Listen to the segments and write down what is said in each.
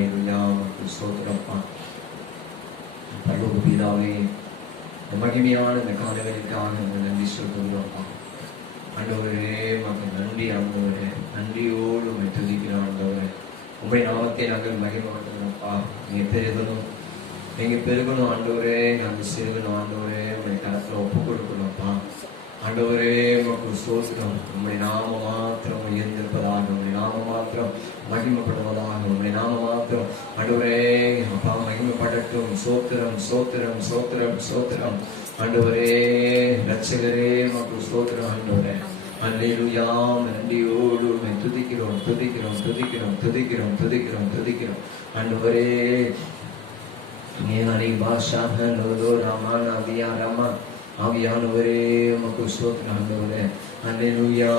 ஹல்லேலூயா. ஸ்தோத்திரப்பா. பரலோக பிதாவே, இந்த மகிமையான இந்த காலங்களுக்காக நன்றி சொல்கிறோம்ப்பா. ஆண்டவரே மக்கள் நன்றி. ஆண்டவரே நன்றியோடு உண்மை துதிக்கிறோம். ஆண்டவரே உண்மை நாமத்தை நாங்கள் மகிமைப்படுத்துகிறோம்ப்பா. நீங்க பெருகணும், நீங்க பெருகணும் ஆண்டவரே. நாங்கள் சிறுகணும் ஆண்டவரே. உண்மை கரத்தில் ஒப்பு கொடுக்கணும்ப்பா. ஆண்டவரே உமக்கு ஸ்தோத்திரம். உம்முடைய நாம மாத்திரம் உயர்ந்திருப்பதாக, உம்முடைய நாம மாத்திரம் மகிமைப்படுவதாக, உம்முடைய நாம மாத்திரம் ஆண்டவரே அப்பா மகிமைப்படட்டும். சோத்திரம் சோத்திரம் சோத்திரம் சோத்திரம். ஆண்டவரே ரட்சகரே உமக்கு ஸ்தோத்திரம். ஆண்டவரே அல்லேலூயா. நன்றியோடு உம்மை துதிக்கிறோம் துதிக்கிறோம் துதிக்கிறோம் துதிக்கிறோம் துதிக்கிறோம் துதிக்கிறோம். ஆண்டவரே நேஹரி பாஷா ஹலோ ராமா நபியா ராமா ஆவியானவரே உமக்கு ஸ்தோத்திரம். ஆண்டவரே அல்லேலூயா.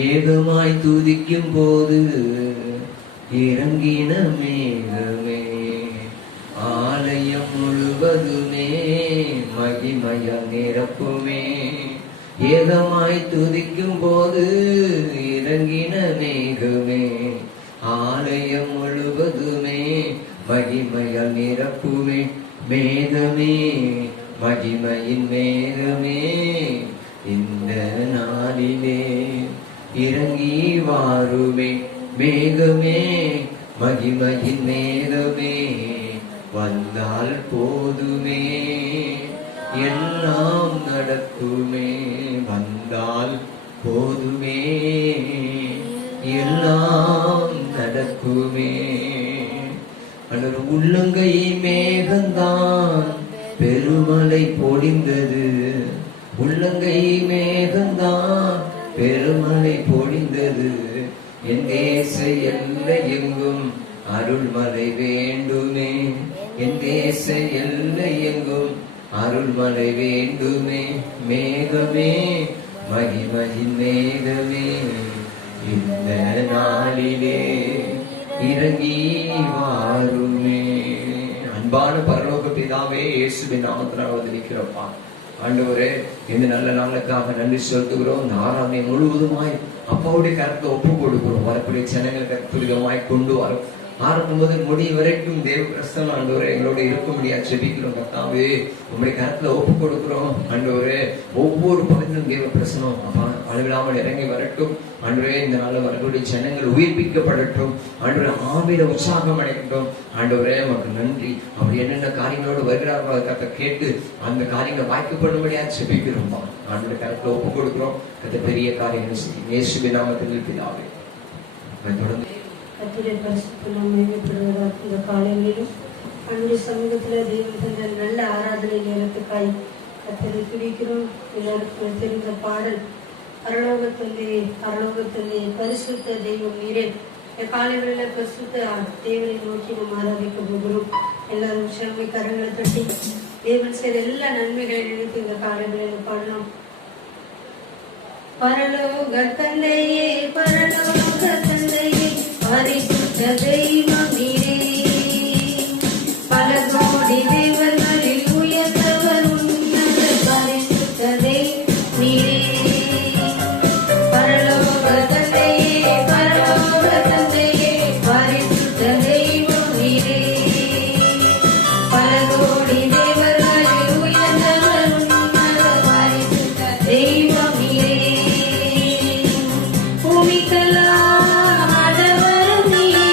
ஏகமாய் துதிக்கும் போது இறங்கின மேகமே ஆலயம் முழுவதுமே மகிமைய நிரப்புமே. ஏகமாய் துதிக்கும் போது இறங்கின மேகமே ஆலயம் முழுவதுமே மகிமைய நிரப்புமே. மேகமே மகிமையின் மேகமே இந்த நாளிலே இறங்கி வாருமே. மேகமே மகிமையின் மேகமே வந்தால் போதுமே எல்லாம் நடக்குமே. வந்தால் போதுமே எல்லாம் நடக்குமே. அன்று உள்ளங்கை மேகந்தான் பெருமலை பொழிந்தது. உள்ளங்கை மேகந்தான் பெருமலை பொழிந்தது. என் தேச எல்லை எங்கும் அருள்மலை வேண்டுமே. என் தேச எல்லை எங்கும் அருள்மலை வேண்டுமே. மேகமே மகிமையின் மேகமே இந்த நாளிலே இறங்கி வாருமே. அன்பான பரலோக பிதாவே, இயேசுவின் நாமத்தினால் வந்திருக்கிறப்பா. ஆண்டவரே இந்த நல்ல நாளுக்காக நன்றி செலுத்துகிறோம். இந்த ஆராதனை முழுவதுமாய் அப்பாவுடைய கருத்தை ஒப்பு கொடுக்கிறோம். வரக்கூடிய ஜனங்களுக்கு அற்புதமாய் கொண்டு வரும். ஆரம்பம் முதல் முடிவு வரைக்கும் தேவ பிரசன்னம் ஆண்டவரே எங்களோட இருக்க முடியாது ஜெபிக்கிறோம். கர்த்தாவே உங்களுடைய கருத்துல ஒப்பு கொடுக்கிறோம். ஆண்டவரே ஒவ்வொரு பகுதியிலும் தேவ பிரசன்னம் அப்பா அளவில்லாமல் இறங்கி வரட்டும். ஆண்டவரே இந்த நாள் வரக்கூடிய ஜனங்கள் உயிர்ப்பிக்கப்படட்டும். ஆண்டவரே ஆவியில உற்சாகம் அடைக்கட்டும். ஆண்டவரே உனக்கு நன்றி. அப்படி என்னென்ன காரியங்களோடு வருகிறார்கள் கத்தை கேட்டு அந்த காரியங்களை வாய்க்கப்படும்படியாக ஜெபிக்கிறோம். ஆண்டவரே கருத்துல ஒப்பு கொடுக்கிறோம். கத்த பெரிய காரியங்கள் செய்யும். இயேசுவின் நாமத்தில் பிதாவே. தொடர்ந்து கர்த்தருடைய பரிசுத்த நாமம் மகிமைப்படுவதாக. இந்த காலையிலும் அன்றைய சமூகத்தில் தெய்வம் தந்த நல்ல ஆராதனை நேரத்துக்காய் கர்த்தரை துதிக்கிறோம். எல்லாருக்கும் தெரிந்த பாடல் பரலோகத்திலே பரிசுத்த தெய்வம் நீரே. காலைகளில் பரிசுத்த தேவனை நோக்கி நாம் ஆராதிக்க போகிறோம். எல்லாரும் சிறமை கரங்களை தட்டி தேவன் செய்த எல்லா நன்மைகளை நினைத்து இந்த காலைகளில் பாடலாம். பரலோக தந்தையே பரலோக தந்தையே பரிசுத்த தெய்வம் நீரே. பல கோடி தேவர்களில் உயர்ந்தவர் உன்னத பரிசுத்த தெய்வம் நீரே. பரலோக தந்தையே பரலோக தந்தையே பரிசுத்த தெய்வம் நீரே. பல கோடி தேவர்களில் உயர்ந்தவர் உன்னத பரிசுத்த தெய்வம் நீரே. பூமிக்கெல்லாம் ஆண்டவர் நீரே.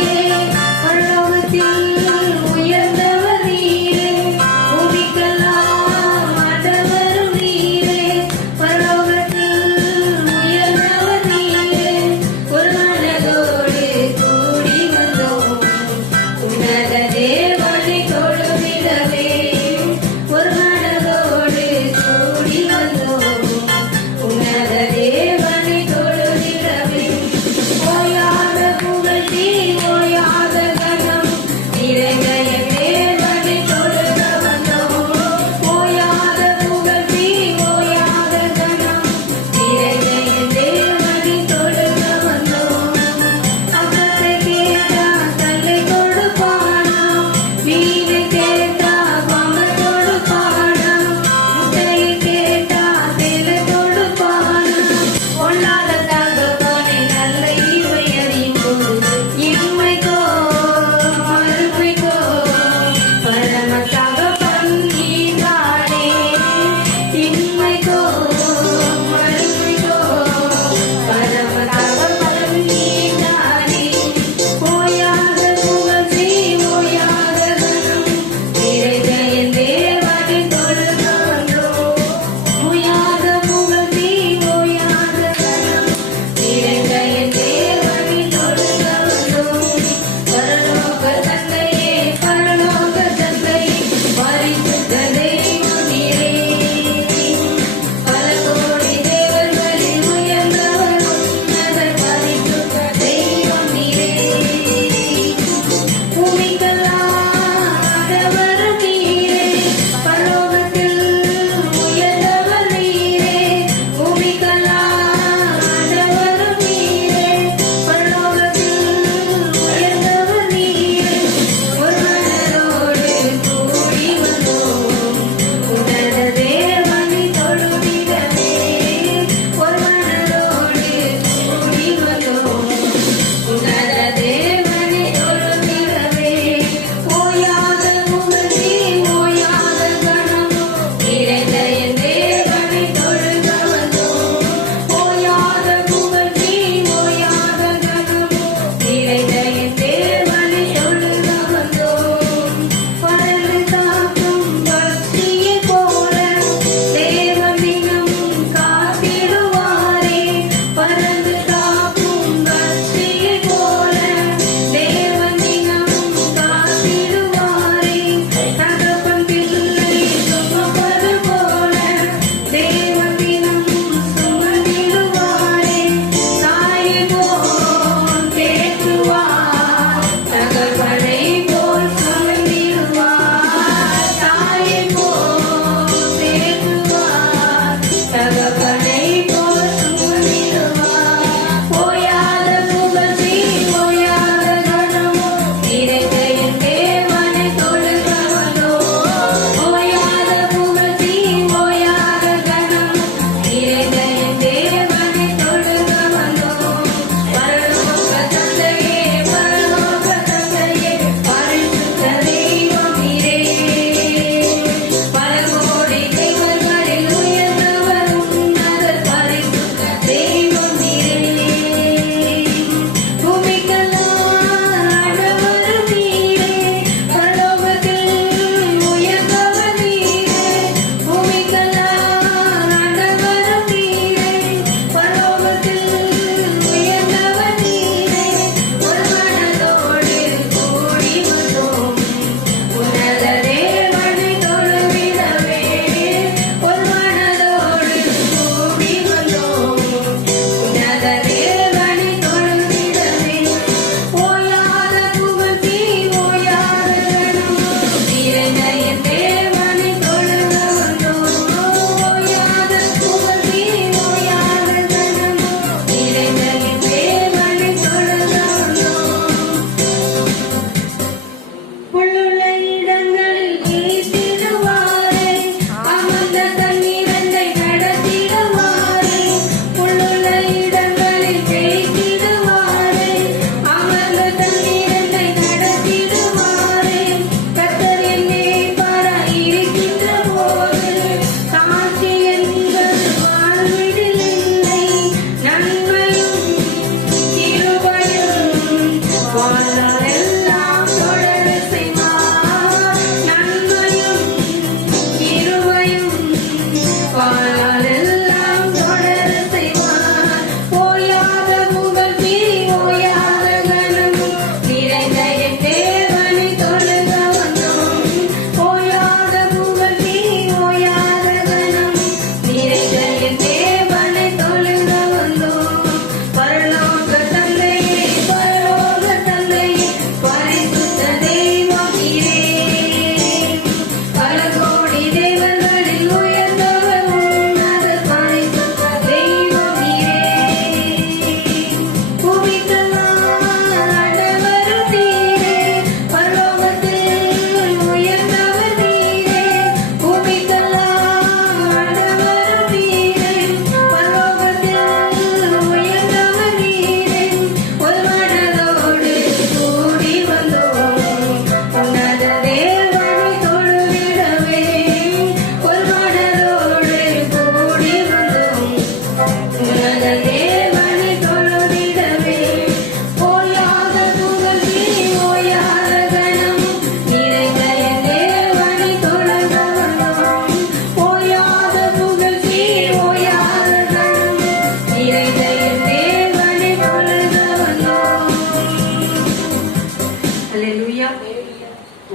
அல்லேலூயா.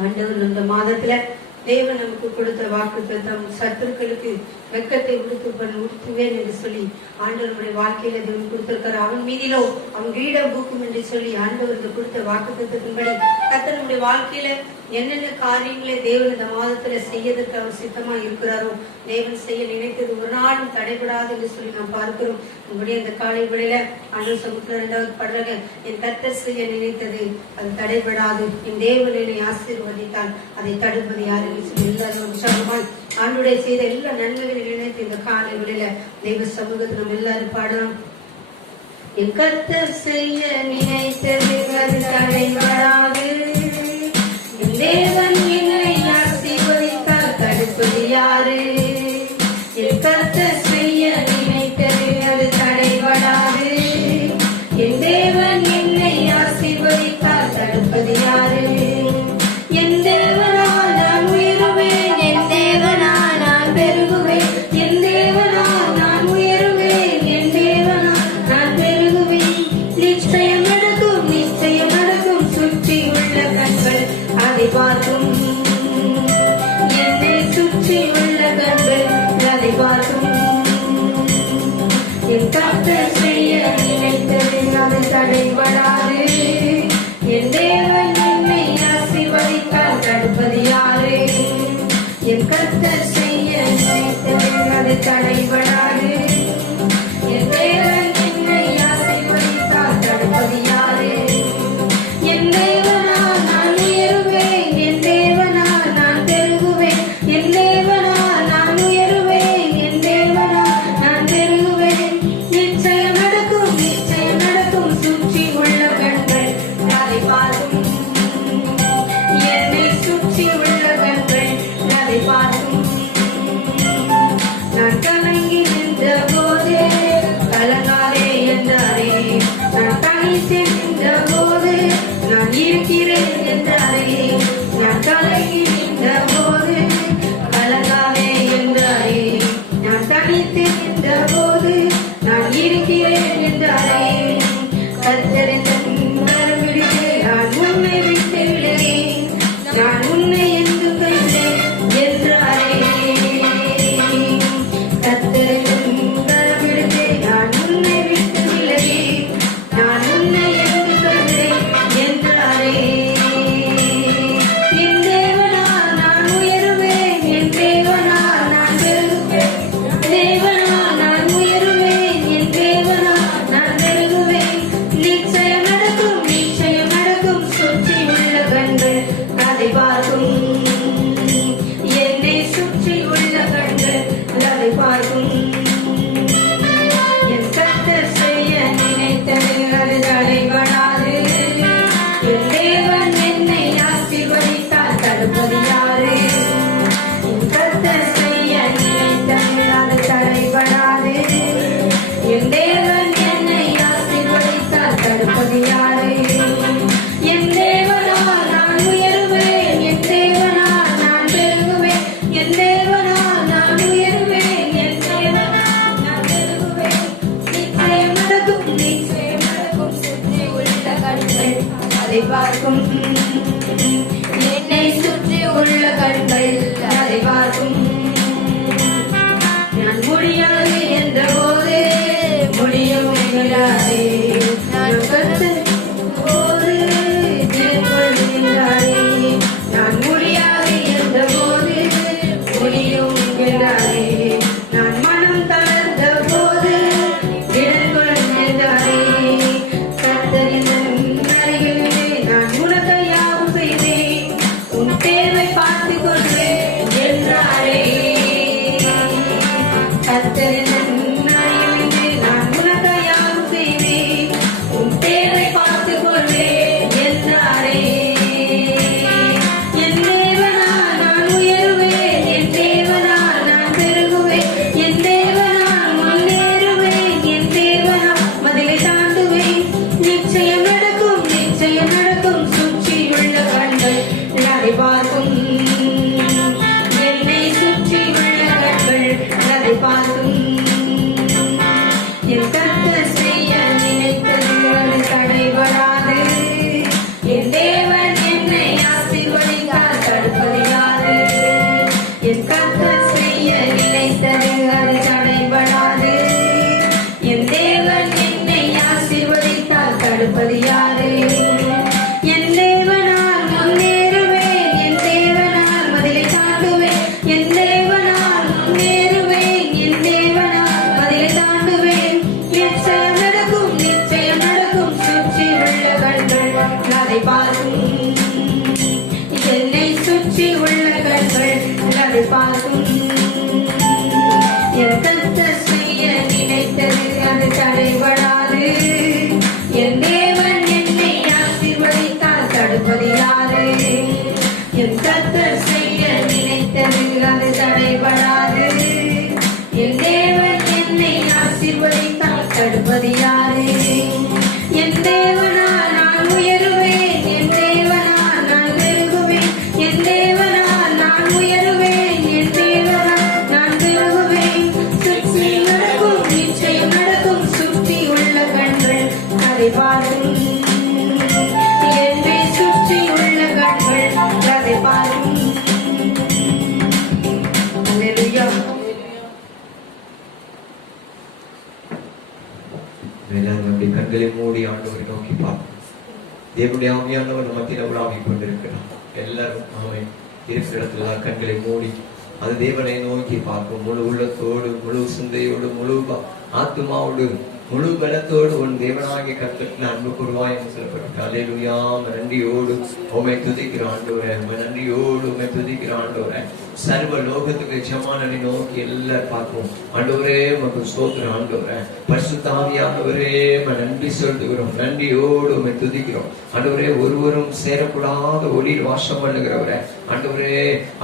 ஆண்டவர் இந்த மாதத்துல தேவன் நமக்கு கொடுத்த வாக்குத்தத்தம், சத்துருக்களுக்கு வெட்கத்தை உடுத்துவேன் என்று சொல்லி ஆண்டவருடைய வாழ்க்கையில தேவன் கொடுத்திருக்கிற அவன் மீதிலோ அவன் கிரீடம் பூக்கும் என்று சொல்லி ஆண்டவருக்கு கொடுத்த வாக்குத்தத்தின்படி கர்த்தர் நம்முடைய வாழ்க்கையில என்னென்ன காரியங்களை தேவன் இந்த மாதத்துல செய்யறதுக்கு அவர் சித்தமா இருக்கிறாரோ, தேவன் செய்ய நினைத்தது ஒரு நாளும் தடைபடாது என்று சொல்லி நாம் பார்க்கிறோம். உங்களுடைய இந்த காலை வேளையில ஆண்டவர் சமுத்திர 2வது பாடல்ல, என் கர்த்தர் செய்ய நினைத்தது அது தடைபடாது, என் தேவன் என்னை ஆசீர்வதித்தால் அதை தடுப்பது யாரு என்று சொல்லி எல்லாரும் உற்சாகமாய் ஆண்டுடைய செய்த எல்லா நன்மைகளை நினைத்து இந்த காலை வேளையில தெய்வ சமூகத்தை நம்ம எல்லாரும் பாடலாம். என் கர்த்தர் செய்ய நினைத்தது அது தடைபடாது, என் தேவன் என்னை ஆசீர்வதித்தால் தடுப்பது யாரு? என் கர்த்தர் செய்ய நினைத்தது அது தடைபடாது, என் தேவன் என்னை ஆசீர்வதித்தால் தடுப்பது யாரு? என் தேவனால் நான் உயருவேன், என் தேவனால் நான் பெருகுவேன், என் தேவனால் நான் உயருவேன், என் தேவனால் நான் பெருகுவேன். நிச்சயம் நடக்கும், நிச்சயம் நடக்கும், சுற்றி உள்ள கண்கள் அதை பார்க்கும், என்னை சுற்றி உள்ள கண்கள் அதை பார்க்கும். என் கர்த்தர் செய்ய நினைத்தது அது தடைபடாது, என் தேவன் என்னை ஆசீர்வதித்தால் தடுப்பது யாரு? என் கர்த்தர் செய்ய நினைத்தது அது தடைபடாது, என் தேவன் என்னை ஆசீர்வதித்தால் தடுப்பது யாரு? என் தேவனால் நான் உயருவேன், என் தேவனால் நான் பெருகுவேன், என் தேவனால் நான் உயருவேன், என் தேவனால் நான் பெருகுவேன். நிச்சயம் நடக்கும், நிச்சயம் நடக்கும், சுற்றி உள்ள கண்கள் அதை பார்க்கும், என்னை சுற்றி உள்ள கண்கள் அதை பார்க்கும். நான் கலங்கி நின்ற போது கலங்காதே என்றாரே, நான் தனித்து நின்ற போது நான் இருக்கிறேன் என்றாரே, நான் கலங்கி நின்ற போது கலங்காதே என்றாரே, நான் தனித்து நின்ற போது நான் இருக்கிறேன் என்றாரே. கர்த்தரின் கரமிடித்து நான் உன்னை விட்டு விலகேன், நான் உன்னை என்று கண்டேன் என்றாரே. கர்த்தரின் கரமிடித்து நான் உன்னை விட்டு விலகேன், நான் உன்னை என்று கண்டேன் என்றாரே. என் தேவனால் நான் உயருவேன், என் தேவனால் நான் பெருகுவேன், தேவனால் நான் உயருவேன், என் தேவனால் நான் பெருகுவேன். நிச்சயம் நடக்கும், நிச்சயம் நடக்கும், சுற்றி உள்ள கண்கள் அதை பார்க்கும், என்னை சுற்றி உள்ள கண்கள் அதை பார்க்கும். என் கர்த்தர் செய்ய நினைத்தது அது தடைபடாது, என் தேவன் என்னை ஆசீர்வதித்தால் தடுப்பது யாரு? என் கர்த்தர் செய்ய நினைத்தது அது தடைபடாது, என் தேவன் என்னை ஆசீர்வதித்தால் தடுப்பது யாரு? என் தேவனால் நான் உயருவேன், என் தேவனால் நான் பெருகுவேன், என் தேவனால் நான் உயருவேன், என் தேவனால் நான் பெருகுவேன். நிச்சயம் நடக்கும், நிச்சயம் நடக்கும், சுற்றி உள்ள கண்கள் அதை பார்க்கும், என்னை சுற்றி உள்ள கண்கள் அதை பார்க்கும். நான் முடியாது என்ற போது முடியும் என்கிறாரே, நான் கர்த்தர் போது திறக்கொள்கிறாரே, நான் முடியாது என்ற போது முடியும் என்கிறாரே, நான் மனம் தளர்ந்த போது திறக்கொள்கிறாரே. கர்த்தரின் அருகிலே நான் உனக்கு யாவும் செய்தேன், உன் தேவை பார்த்துக் கொள்வேன் தடுப்பது யாரு? என் கர்த்தர் செய்ய நினைத்தது அது தடைபடாது. என் தேவன் என்னை ஆசீர்வதித்தால் தடுப்பது யாரு? என் தேவனால் நான் உயருவேன், என் தேவனால் நான் பெருகுவேன், என் தேவனால் நான் உயருவேன், என் தேவனால் நான் பெருகுவேன். சுற்றி நடக்கும், நிச்சயம் நடக்கும், சுற்றி உள்ள கண்கள் அதை பாரும். என்னை சுற்றி உள்ள கண்கள் அதை பாரும். அல்லேலூயா. நம்முடைய கண்களை மூடி ஆண்டவரை நோக்கி பார்ப்போம். தேவனுடைய ஆவியானவர் மத்தியில் உலாவிக் கொண்டிருக்கிறார். எல்லாரும் அவன் இருக்கிற இடத்துல கண்களை மூடி அது தேவனை நோக்கி பார்க்கும். முழு உள்ளத்தோடு, முழு சிந்தையோடு, முழு ஆத்மாவோடு, முழு பலத்தோடு உன் தேவனாகிய கர்த்தரில் அன்பு கூறுவாய் என்று சொல்லப்பட்டிருக்கிறது. அல்லேலூயா. நன்றியோடு உம்மை துதிக்கிற ஆண்டவரே, நன்றியோடு உம்மை துதிக்கிற ஆண்டவரே. சர்வ லோகத்துக்கு எஜமானனை நோக்கி எல்லாரும் பார்ப்போம். ஆண்டவரே உமக்கு ஸ்தோத்திரம். ஆண்டவரே பரிசுத்த ஆவியானவரே நன்றி செலுத்துகிறோம். நன்றியோடு உம்மை துதிக்கிறோம். ஆண்டவரே ஒருவரும் சேரக்கூடாத ஒளியில் வாசம் பண்ணுகிறவரே, ஆண்டவரே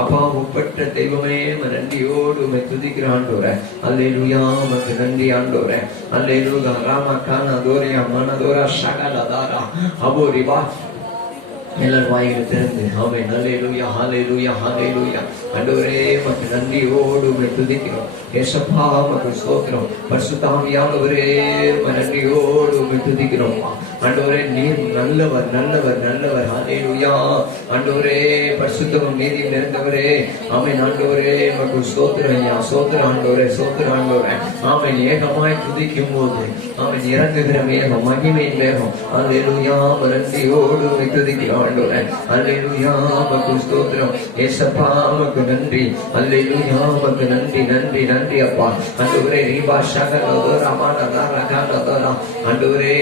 அப்பா ஒப்பற்ற தெய்வமே நன்றியோடு உம்மை துதிக்கிற ஆண்டவரே. அல்லேலூயா. உமக்கு நன்றி ஆண்டவரே. அல்லேலூயா. ராமா கானா தோரியா மனதோரா ஷகலதாரா அபோரிபா. எல்லாரும் வாயில திறந்து ஆமென். அல்லேலூயா, ஹல்லேலூயா, ஹல்லேலூயா. ஆண்டவரே உமக்கு நன்றியோடு உம்மை துதிக்கிறோம். இயேசுப்பா உமக்கு ஸ்தோத்திரம். பரிசுத்த ஆவியானவரே நன்றியோடு உம்மை துதிக்கிறோம். ஆண்டவரே நீர் நல்லவர், நல்லவர், நல்லவர். ஹல்லேலூயா. ஆண்டவரே பரிசுத்தமும் நீதியும் நிறைந்தவரே. ஆமென். ஆண்டவரே உமக்கு ஸ்தோத்திரம் ஐயா, ஸ்தோத்திரம் ஆண்டவரே, ஸ்தோத்திரம் ஆண்டவரே. ஆமென். ஏகமாய் துதிக்கும் போது ஆமென் இறங்குகிற மேகம், மகிமையின் மேகம். அல்லேலூயா. நன்றியோடு உம்மை துதிக்கிறோம் ஆண்டவரே. அல்லேலூயா. உமக்கு ஸ்தோத்திரம். இயேசுப்பா உமக்கு நன்றி. அல்லேலூயா. உமக்கு நன்றி, நன்றி, நன்றி அப்பா. ஆண்டவரே ரீபா ஷகலதோரா மானதாரா கானதோரா. ஆண்டவரே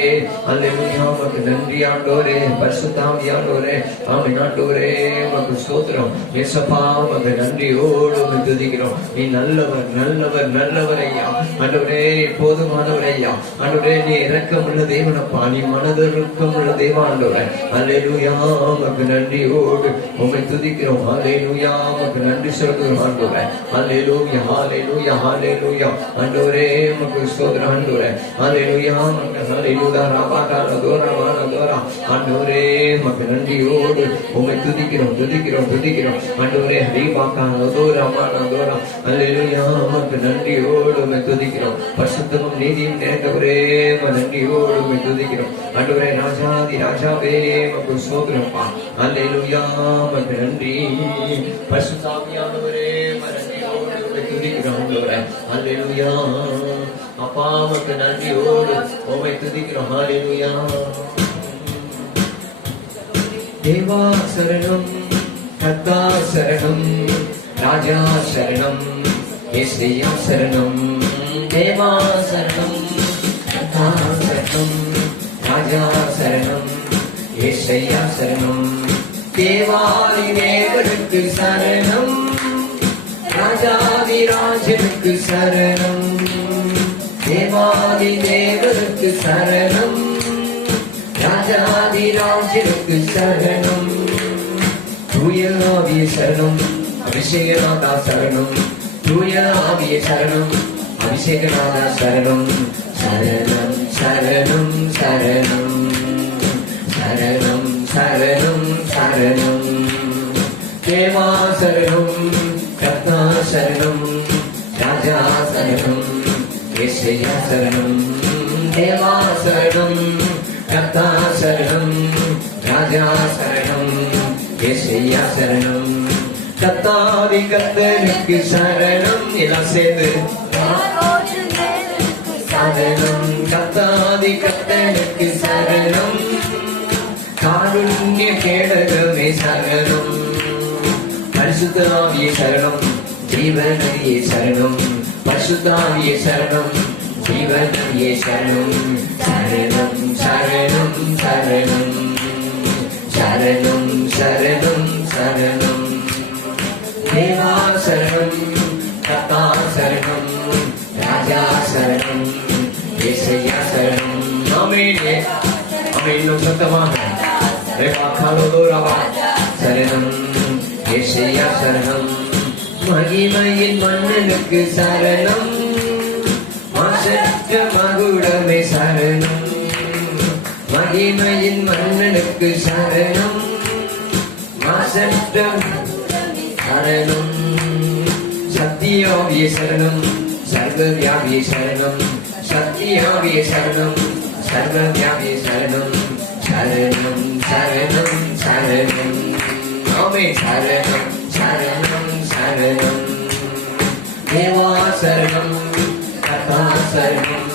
அல்லேலூயா. உமக்கு நன்றி ஆண்டவரே. பரிசுத்த ஆவியானவரே ஆமென். ஆண்டவரே உமக்கு ஸ்தோத்திரம். இயேசுப்பா உமக்கு நன்றியோடு உம்மை துதிக்கிறோம். நீ நல்லவர், நல்லவர், நல்லவர் ஐயா. ஆண்டவரே போதுமானவர் ஐயா. ஆண்டவரே நீ இரக்கமுள்ள தேவனப்பா, நீ மனதிற்கமுள்ள தேவ ஆண்டவரே. அல்லேலூயா. உமக்கு நன்றியோடு உம்மை துதிக்கிறோம். அல்லேலூயா. உமக்கு நன்றி செலுத்துகிறோம் ஆண்டவரே. அல்லேலூயா, ஹல்லேலூயா, ஹல்லேலூயா. ஆண்டவரே உமக்கு ஸ்தோத்திரம் ஆண்டவரே. அல்லேலூயா. ஹல்லேலூயா. ராபாகால தோரா வான தோரா. ஆண்டவரே உமக்கு நன்றியோடு உம்மை துதிக்கிறோம், துதிக்கிறோம், துதிக்கிறோம். ஆண்டவரே ரீபாகால தோரா வான தோரா. அல்லேலூயா. உமக்கு நன்றியோடு உம்மை துதிக்கிறோம். பரிசுத்தமும் நீதியும் நிறைந்தவரே நன்றியோடு உம்மை துதிக்கிறோம். ஆண்டவரே ராஜாதி ராஜாவே உமக்கு ஸ்தோத்திரம்ப்பா. அல்லேலூயா. உமக்கு நன்றி. பரிசுத்த ஆவியானவரே நன்றியோடு உம்மை துதிக்கிறோம் ஆண்டவரே. அல்லேலூயா. அப்பா உமக்கு நன்றியோடு உம்மை துதிக்கிறோம். அல்லேலூயா. தேவா சரணம், கர்த்தா சரணம், ராஜா சரணம், இயேசுயா சரணம். தேவா சரணம், கர்த்தா சரணம், ராஜா சரணம், இயேசுயா சரணம். தேவாதி தேவனுக்கு சரணம், ராஜாதி ராஜனுக்கு சரணம். தேவாதி தேவனுக்கு சரணம், ராஜாதி ராஜனுக்கு சரணம். தூய ஆவிய சரணம், அபிஷேகநாதா சரணம். தூய ஆவிய சரணம், அபிஷேகநாதா சரணம். சரணம், சரணம், சரணம், சரணம், சரணம், சரணம். தேவா சரணம், கர்த்தா சரணம், ராஜா சரணம், இயேசுயா சரணம். தேவா சரணம், கர்த்தா சரணம், ராஜா சரணம், இயேசுயா சரணம். கர்த்தாவி கர்த்தனுக்கு சரணம். எல்லாம் சேர்ந்து சரணம். கர்த்தாவி கர்த்தனுக்கு சரணம். காருண்ய கேடகமே சரணம். பரிசுத்த ஆவியே சரணம், ஜீவனையே சரணம். பரிசுத்த ஆவியே சரணம், ஜீவனையே சரணம். சரணம், சரணம், சரணம், சரணம், சரணம், சரணம். தேவா சரணம், கர்த்தா சரணம், ராஜா சரணம், இயேசுயா சரணம். ஆமென். ஆமென். இன்னும் சத்தமாக சரணம் ஏசையா சரணம் மகிமையின் மன்னனுக்கு சரணம் மாசற்ற மகுடமே சரணம் மகிமையின் மன்னனுக்கு சரணம் மாசற்ற சரணம் சத்தியாவிய சரணம் சர்வவியாபிய சரணம் சத்தியாவிய சரணம் சர்வவியாபிய சரணம் சரணம் சரணம் சரணம் ஆமே சரணம் சரணம் சரணம் தேவா சரணம் கதா சரணம்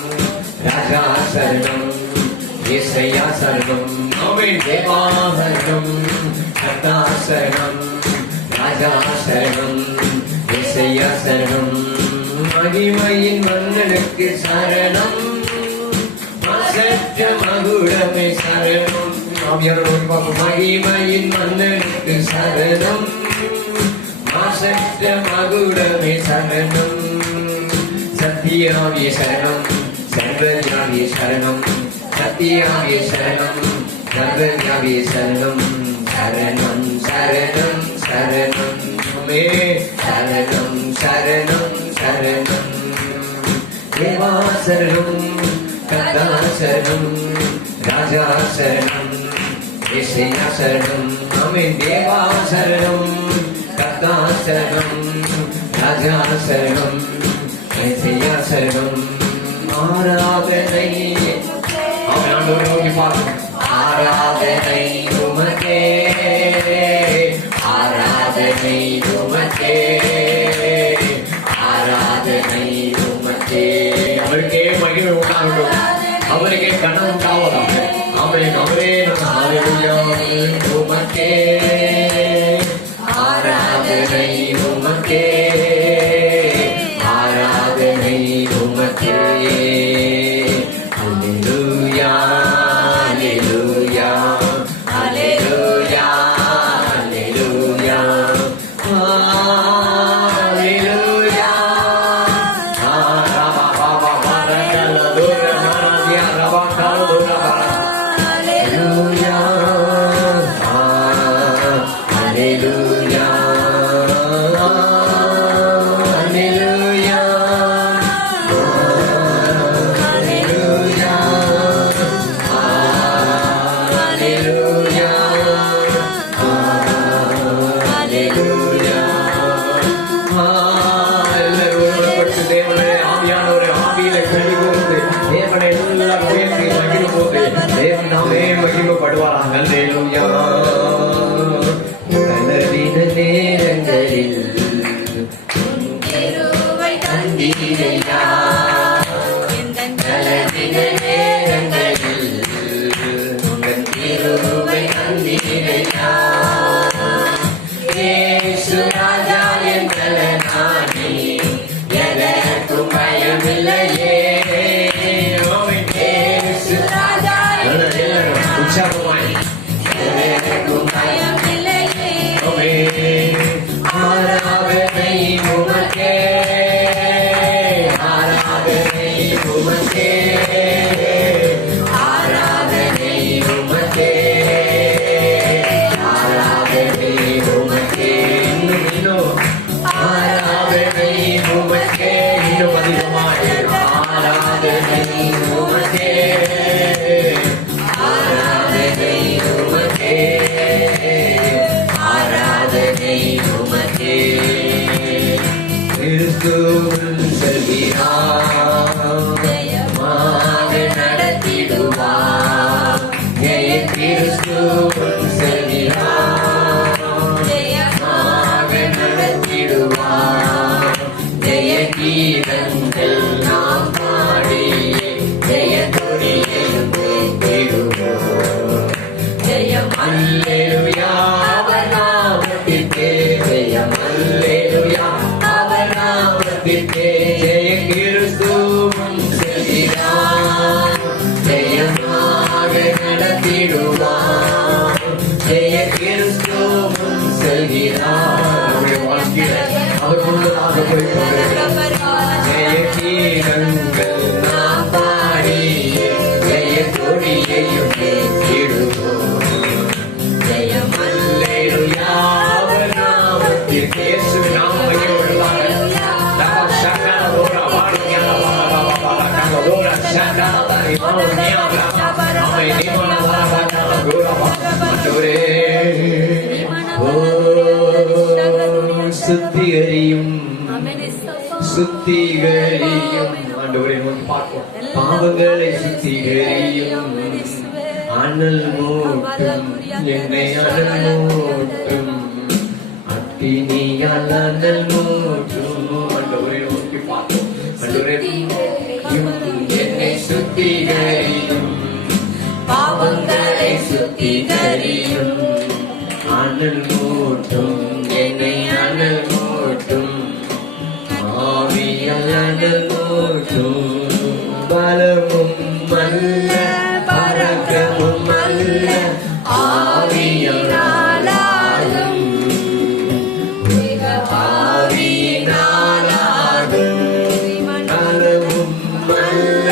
ராஜா சரணம் ஏசையா சரணம் ஆமே தேவா சரணம் கதா சரணம் ராஜா சரணம் ஏசையா சரணம் மகிமையின் மன்னனுக்கு சரணம் மாசற்ற மகுடமே சரணம் மகிமையின் மன்னனுக்கு சரணம் மாசற்ற மகுடமே சரணம் சத்தியாவிய சரணம் சர்வவியாபிய சரணம் சத்தியாவிய சரணம் சர்வவியாபிய சரணம் சரணம் சரணம் சரணம் மே சரணம் சரணம் சரணம் தேவா சரணம் கதா சரணம் ராஜா சரணம் ஏசையா சரணம் ஆமென் தேவா சரணம் கதா சரணம் ராஜா சரணம் ஏசையா சரணம் ஆராதனை அவன் ஆண்டவரை நோக்கி பார்க்கணும் ஆராதனை உமக்கே ஆராதனை உமக்கே ஆராதனை உமக்கே அவருக்கே மகிமை உண்டாகட்டும் அவருக்கே கனம் உண்டாவதாக அவன் அவரே ஹல்லேலூயா உமக்கே ஆராதனை உமக்கே ஆராதனை உமக்கே ஹல்லேலூயா ஹல்லேலூயா ஹல்லேலூயா ஹல்லேலூயா ஹல்லேலூயா மகிமைப்படுவாராக அல்லேலூயா பலவித நேரங்களில் தந்தீரையா பலவித நேரங்களில் உங்கள் திருவை தந்தீரையா இயேசு ராஜா என்கிற நானே எனக்கும் பயமில்லையே இயேசு ராஜா உற்சாகமாய் எனக்கும் பயமில்லையே ஆராதனை உமக்கே ஆராதனை உமக்கே ஆராதனை உமக்கே ஆராதனை இயேசுவின் நாமம் மகிமைப்படுவதாக. சுத்திகரியும் சுத்திகரியும் ஆண்டவரை நோக்கி பார்ப்போம். பாவங்களை சுத்திகரியும், அனல் மூட்டும் என்னை, அனல் மூட்டும் அக்கினியால் அனல் மூட்டும். ஆண்டவரை நோக்கி பார்ப்போம். ஆண்டவரே என்னை சுத்திகரியும், பாவங்களை சுத்திகரியும், அனல் மூட்டும் என்னை, அனல் மூட்டும் ஆவியால் அனல் மூட்டும். பலமும் அல்ல பராக்கிரமும் அல்ல ஆவியினாலும், ஆவியினாலும். பலமும் அல்ல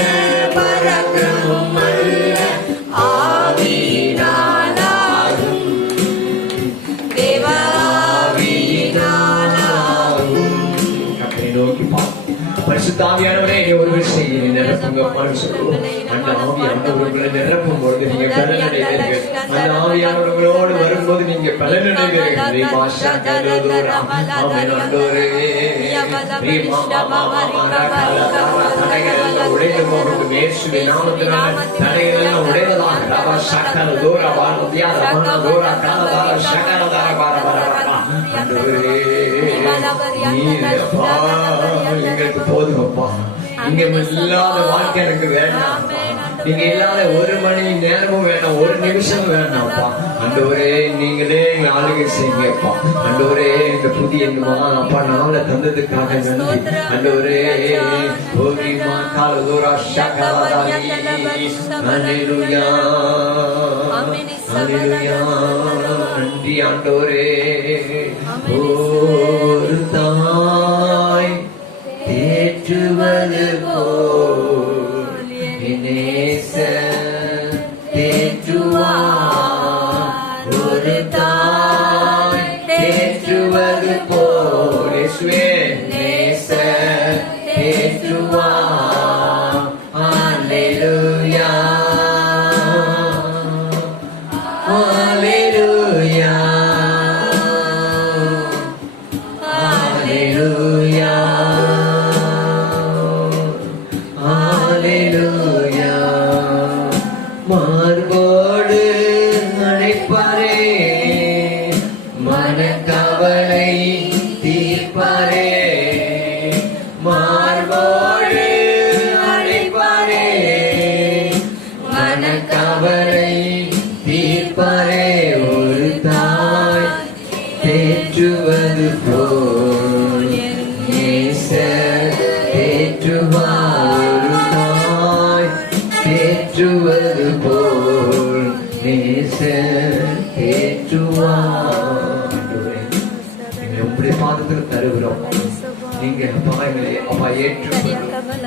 பராக்கிரமும் அல்ல ஆவியினாலும், தேவாவியினாலும். கர்த்தரை நோக்கி பார்ப்போம். பரிசுத்த ஆவியானவரே, நீ ஒரு விஷயம் நிரப்புங்கப்பான்னு சொல்லுவோம். அந்த ஆவியானவர்களை நிரப்பும் பொழுது நீங்க பலனடைவீர்கள். அந்த ஆவியானவர்களோடு வரும்போது நீங்க பலனடைவீர்கள். தடைகளெல்லாம் உடைந்து போகட்டும். இயேசுவின் நாமத்தினால தடைகளெல்லாம் உடைவதாக. ரபா சக்கர தூர பாரதியா ரமண தூர காலதார சக்கர தார பார பார ஆண்டவரே, எங்களுக்கு போதுமப்பா. நீங்க இல்லாத வாழ்க்கை எனக்கு வேண்டாம். நீங்க இல்லாத ஒரு மணி நேரமும் வேண்டாம், ஒரு நிமிஷம் வேண்டாம்ப்பா. ஆண்டவரே, நீங்களே எங்க ஆளுகை செய்யுங்கப்பா. ஆண்டவரே, இந்த புதிய அப்பா நாளை தந்ததுக்காக நன்றி. ஆண்டவரே, ஓரிமா காலதோரா ஷகலதாரி. அல்லேலூயா, அல்லேலூயா. நன்றி ஆண்டவரே. ஒரு தாய் தேற்றுவது போல் நேசர் தேற்றுவார். ஒரு தாய் தேற்றுவது போல் இயேசுவே நேசர் தேற்றுவார். அல்லேலூயா, அல்லேலூயா, அல்லேலூயா, அல்லேலூயா. மார்போடு அழைப்பாரே, மனக்கவலை தீர்ப்பாரே. மார்போடு அழைப்பாரே, மனக்கவலை தீர்ப்பாரே. ஒரு தாய் தேற்றுவது போல் நேசர் தேற்றுவார். ஒரு தாய் தேற்றுவது போல் நேசர் தேற்றுவார். உங்களுடைய பாதத்தில் தருகிறோம். நீங்க அப்பா எங்களை அப்பா ஏற்று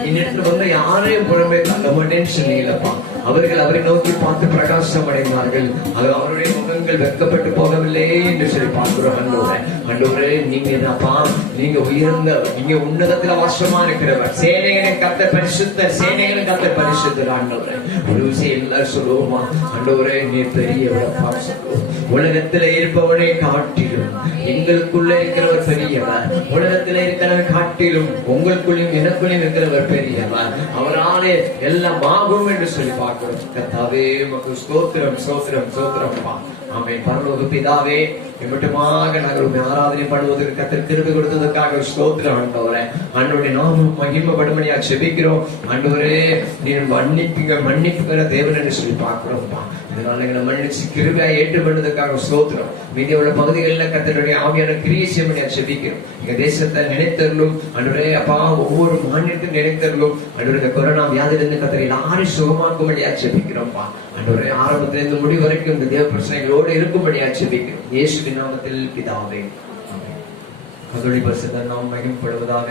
இன்னிட்டு வந்து யாரையும் புறமே தள்ள மாட்டேன்னு சொன்னீங்களப்பா. அவர்கள் அவரை நோக்கி பார்த்து பிரகாசம் அடைந்தார்கள். அவருடைய முகங்கள் வெட்கப்பட்டு போகவில்லை என்று சொல்லி பார்க்கிறோம். ஆண்டவரே, நீங்க என்னப்பா, நீங்க உயர்ந்த, நீங்க உன்னதத்துல வாசமா இருக்கிறவர். சேனைகளின் கர்த்தர் பரிசுத்தர், சேனைகளின் கர்த்தர் பரிசுத்தர். ஆண்டவரே, ஒரு விஷயம் எல்லாரும் சொல்லுவோமா, ஆண்டவரே நீ பெரியவரப்பா சொல்லுவோம். உலகத்துல இருப்பவனை காட்டிலும் எங்களுக்குள்ள இருக்கிறவர் பெரியவர். உலகத்துல இருக்கிறவர் காட்டிலும் உங்களுக்குள்ளும் எனக்குள்ளும் இருக்கிறவர் பெரியவர். அவராலே எல்லாம் ஆகும் என்று சொல்லி பார்க்கிறோம். கர்த்தாவே, உமக்கு ஸ்தோத்திரம், ஸ்தோத்திரம், ஸ்தோத்திரம்ப்பா. ஆமென். பரலோக பிதாவே, மட்டுமாக நாங்கள் உண்மை ஆராதனை பண்ணுவதற்கு கர்த்தர் கிருபை கொடுத்ததற்காக ஸ்தோத்திரம் ஆண்டவரே. ஆண்டவருடைய நாமம் மகிமைப்படும்படியா ஜெபிக்கிறோம். ஆண்டவரே, நீர் மன்னிப்புகிற தேவன் என்று சொல்லி பார்க்கிறோம்ப்பா. இதனால எங்களை மன்னிச்சு கிருபையை ஏற்றுக்கொண்டதற்காக ஸ்தோத்திரம். மீதி உள்ள பகுதிகளில் கர்த்தருடைய ஆவியான கிரியை செய்ய ஜெபிக்கிறோம். எங்க தேசத்தை நினைத்தருளும் ஆண்டவரே. அப்பா, ஒவ்வொரு மாநிலத்தையும் நினைத்தருளும் ஆண்டவரே. இந்த கொரோனா வியாதிலிருந்து கர்த்தர் எல்லாரும் சுகமாக்கும்படியா ஜெபிக்கிறோம்ப்பா. ஆண்டவரே, ஆரம்பத்திலிருந்து முடிவு வரைக்கும் இந்த தேவ பிரச்சனைகளோடு இருக்கும்படியா ஜெபிக்கிறோம். இயேசுவின் நாமத்தில் பிதாவே. கர்த்தருடைய பரிசுத்த நாமம் மகிமைப்படுவதாக.